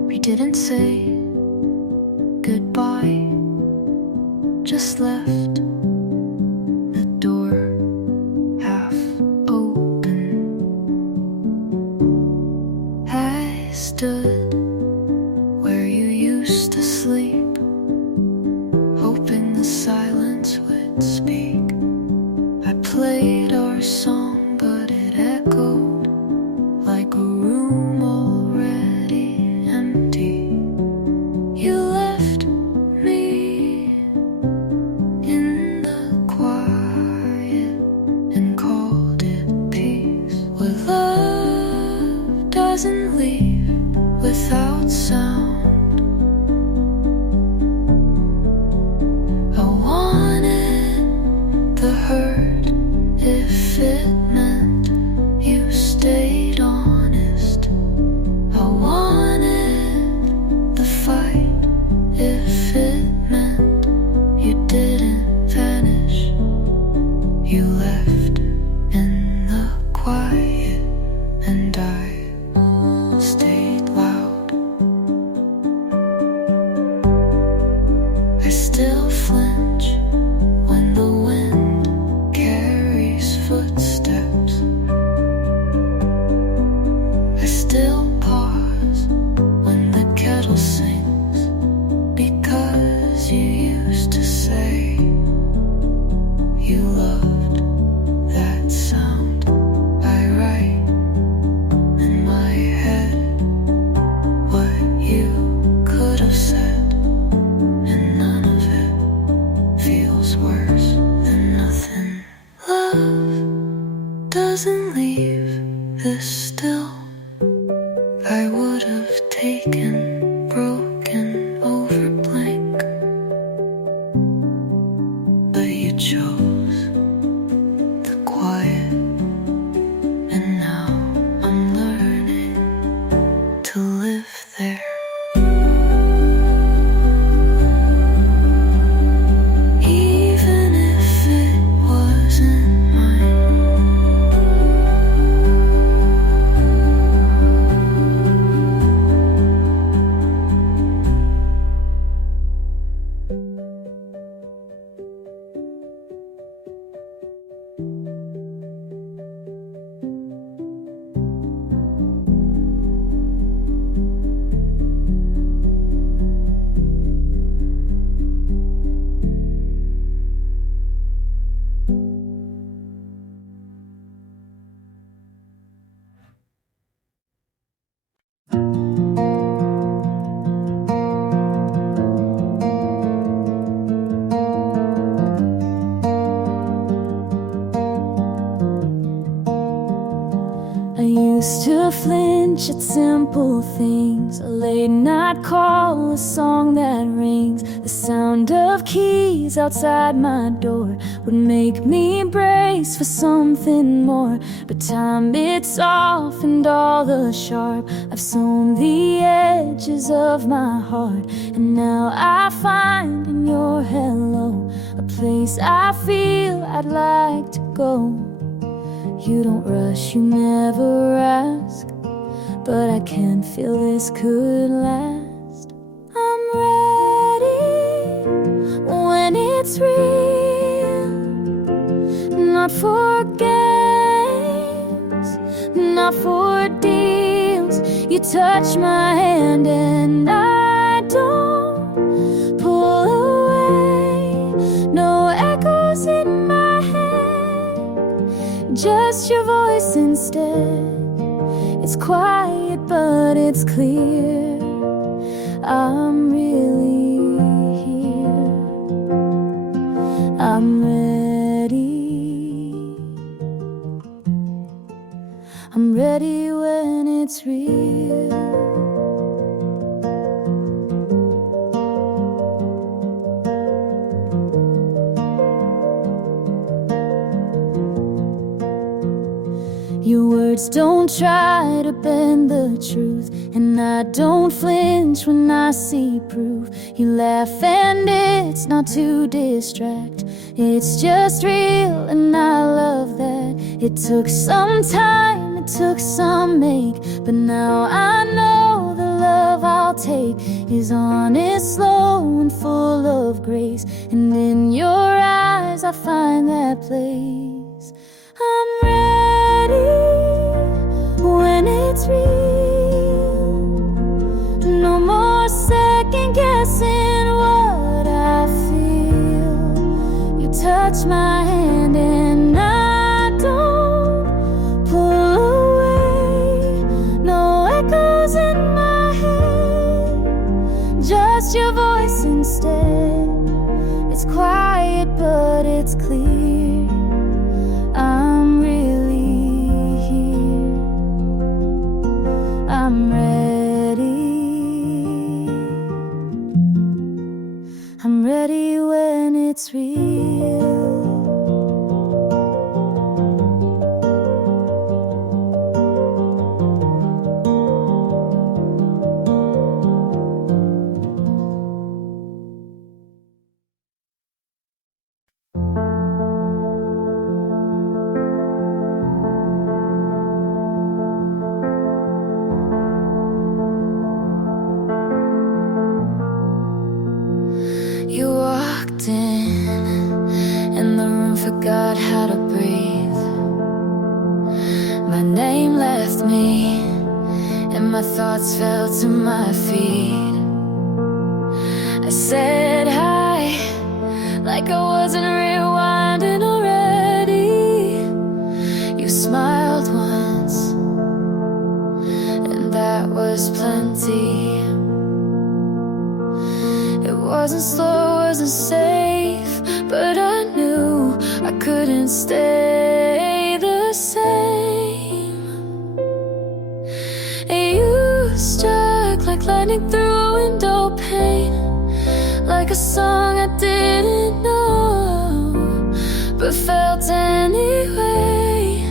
We didn't say goodbye, just left the door half open. I stood where you used to sleep, hoping the silence would speak. I played our song, but it echoed like a room already empty. You left me in the quiet and called it peace. Well, love doesn't leave without sound. I wanted the hurt if it meant you stayed honest. I wanted the fight if it meant you didn't vanish. You left in the quiet and I stayed loud. I still flinch when the wind carries footsteps. I still pause when the kettle sings, because you used to say you loved that sound. I write in my head what you could have said, and none of it feels worse than nothing. Love doesn't leave this still. I would have taken flinch at simple things. A late night call, a song that rings. The sound of keys outside my door would make me brace for something more. But time, it softened all the sharp. I've sewn the edges of my heart, and now I find in your hello a place I feel I'd like to go. You don't rush, you never ask, but I can feel this could last. I'm ready when it's real, not for games, not for deals. You touch my hand and I don't pull away. No echoes in my head, just your voice instead. It's quiet but it's clear. I'm really here. I'm ready. I'm ready when it's real. Your words don't try to bend the truth, and I don't flinch when I see proof. You laugh and it's not to distract, it's just real and I love that. It took some time, it took some make, but now I know the love I'll take is honest, slow and full of grace. And in your eyes I find that place. I'm ready when it's real. No more second guessing what I feel. You touch my hand and I don't pull away. No echoes in my head, just your voice instead. It's quiet but it's clear. I'm really here. I'm ready. I'm ready when it's real. You walked in, and the room forgot how to breathe. My name left me, and my thoughts fell to my feet. I said hi, like I wasn't rewinding already. You smiled once, and that was plenty. It wasn't slow, wasn't safe, but I knew I couldn't stay the same. You struck like lightning through a window pane, like a song I didn't know, but felt anyway.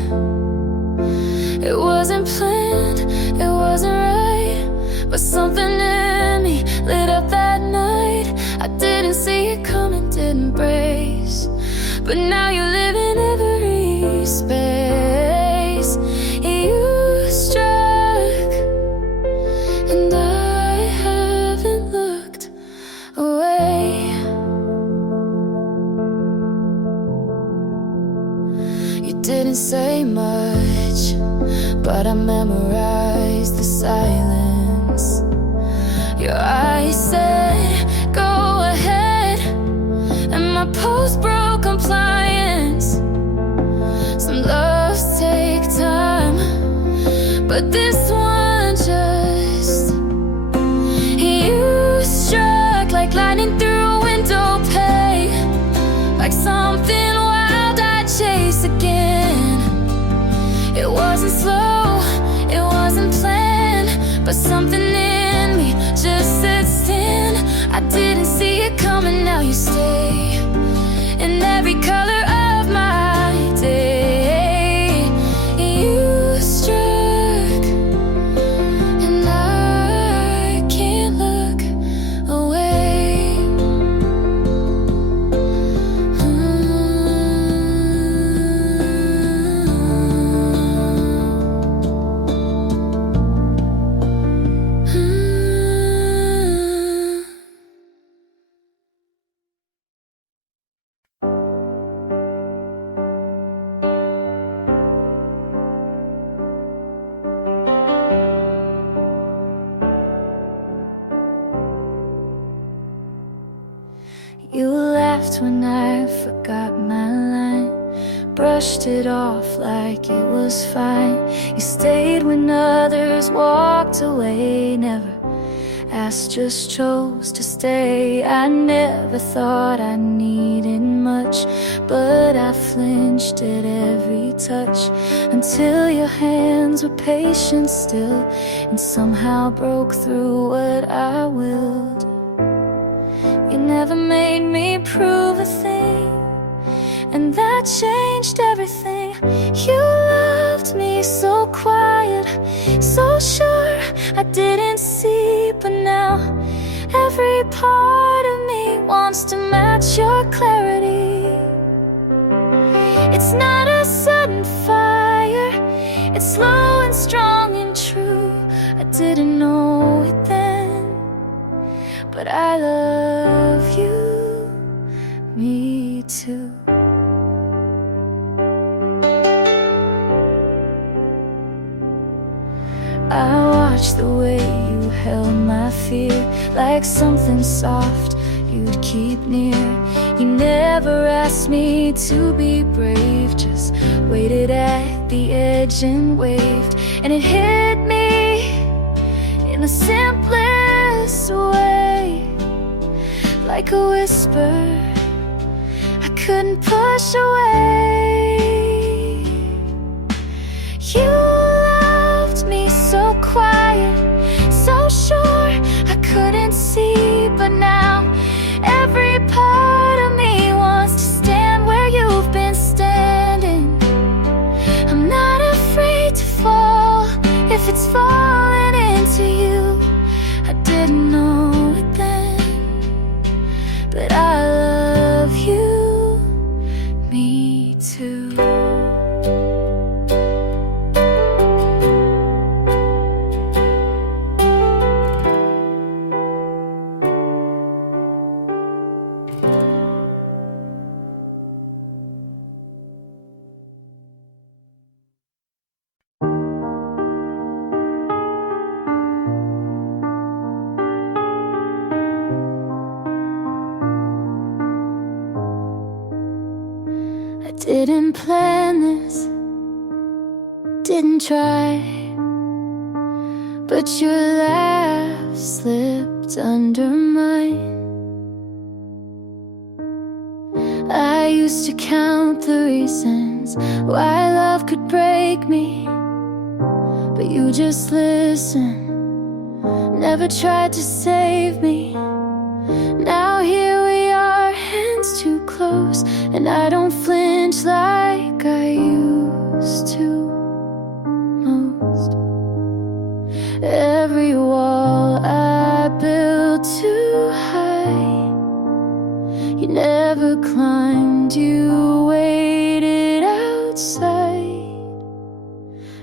It wasn't planned, it wasn't right, but something in me lit up that night. I didn't see it coming, didn't brace, but now you live in every space. You struck, and I haven't looked away. You didn't say much, but I memorized the silence. Your eyes said, go ahead, and my pulse broke compliance. Some loves take time, but this one just. You struck like lightning through a window pane, like something wild I'd chase again. It wasn't slow, it wasn't planned, I didn't see it coming, now you stay in every color of my day. You struck, and I can't look away. You laughed when I forgot my line, brushed it off like it was fine. You stayed when others walked away, never asked, just chose to stay. I never thought I needed much, but I flinched at every touch, until your hands were patient still, and somehow broke through what I willed. You never made me prove a thing, and that changed everything. You loved me so quiet, so sure I didn't see, but now every part of me wants to match your clarity. It's not a sudden fire, it's slow and strong and true. I didn't know it then, but I love you, me too. I watched the way you held my fear, like something soft you'd keep near. You never asked me to be brave, just waited at the edge and waved. And it hit me in the simplest way, like a whisper I couldn't push away. You loved me so quiet, so sure I couldn't see, but now every part of me wants to stand where you've been standing. I'm not afraid to fall if it's falling into you. I didn't know it then, but I love you, me too. I didn't plan this, didn't try, but your laugh slipped under mine. I used to count the reasons why love could break me, but you just listened, never tried to save me. Now here we are, hands too close, and I don't flinch like I used to most. Every wall I built too high, you never climbed, you waited outside,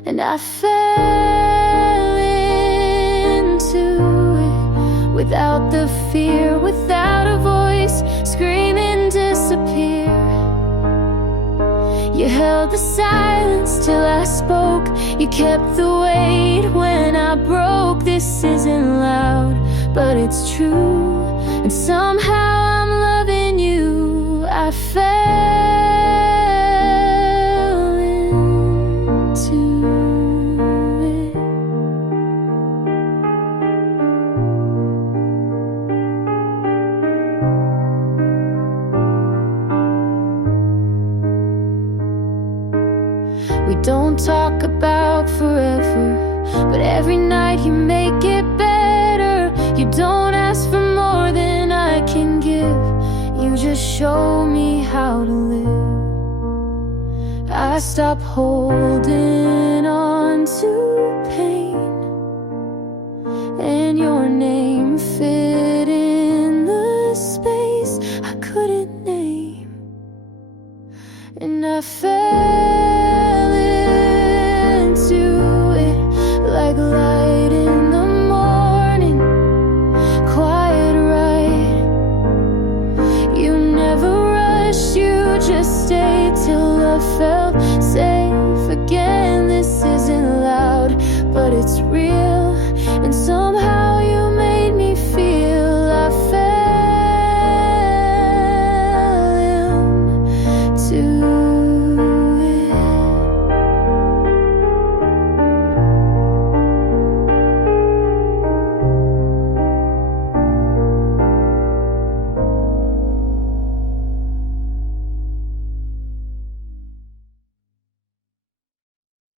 and I fell into it without the fear, without a voice, screaming disappear. You held the silence till I spoke, you kept the weight when I broke. This isn't loud, but it's true, and somehow I'm loving you. I fell into it. We don't talk about forever, but every night you make it better. You don't ask for more than show me how to live. I stopped holding on to pain, and your name fit in the space I couldn't name. And I fell into it like light in the morning, quiet right. You never rushed, you just stayed till I felt safe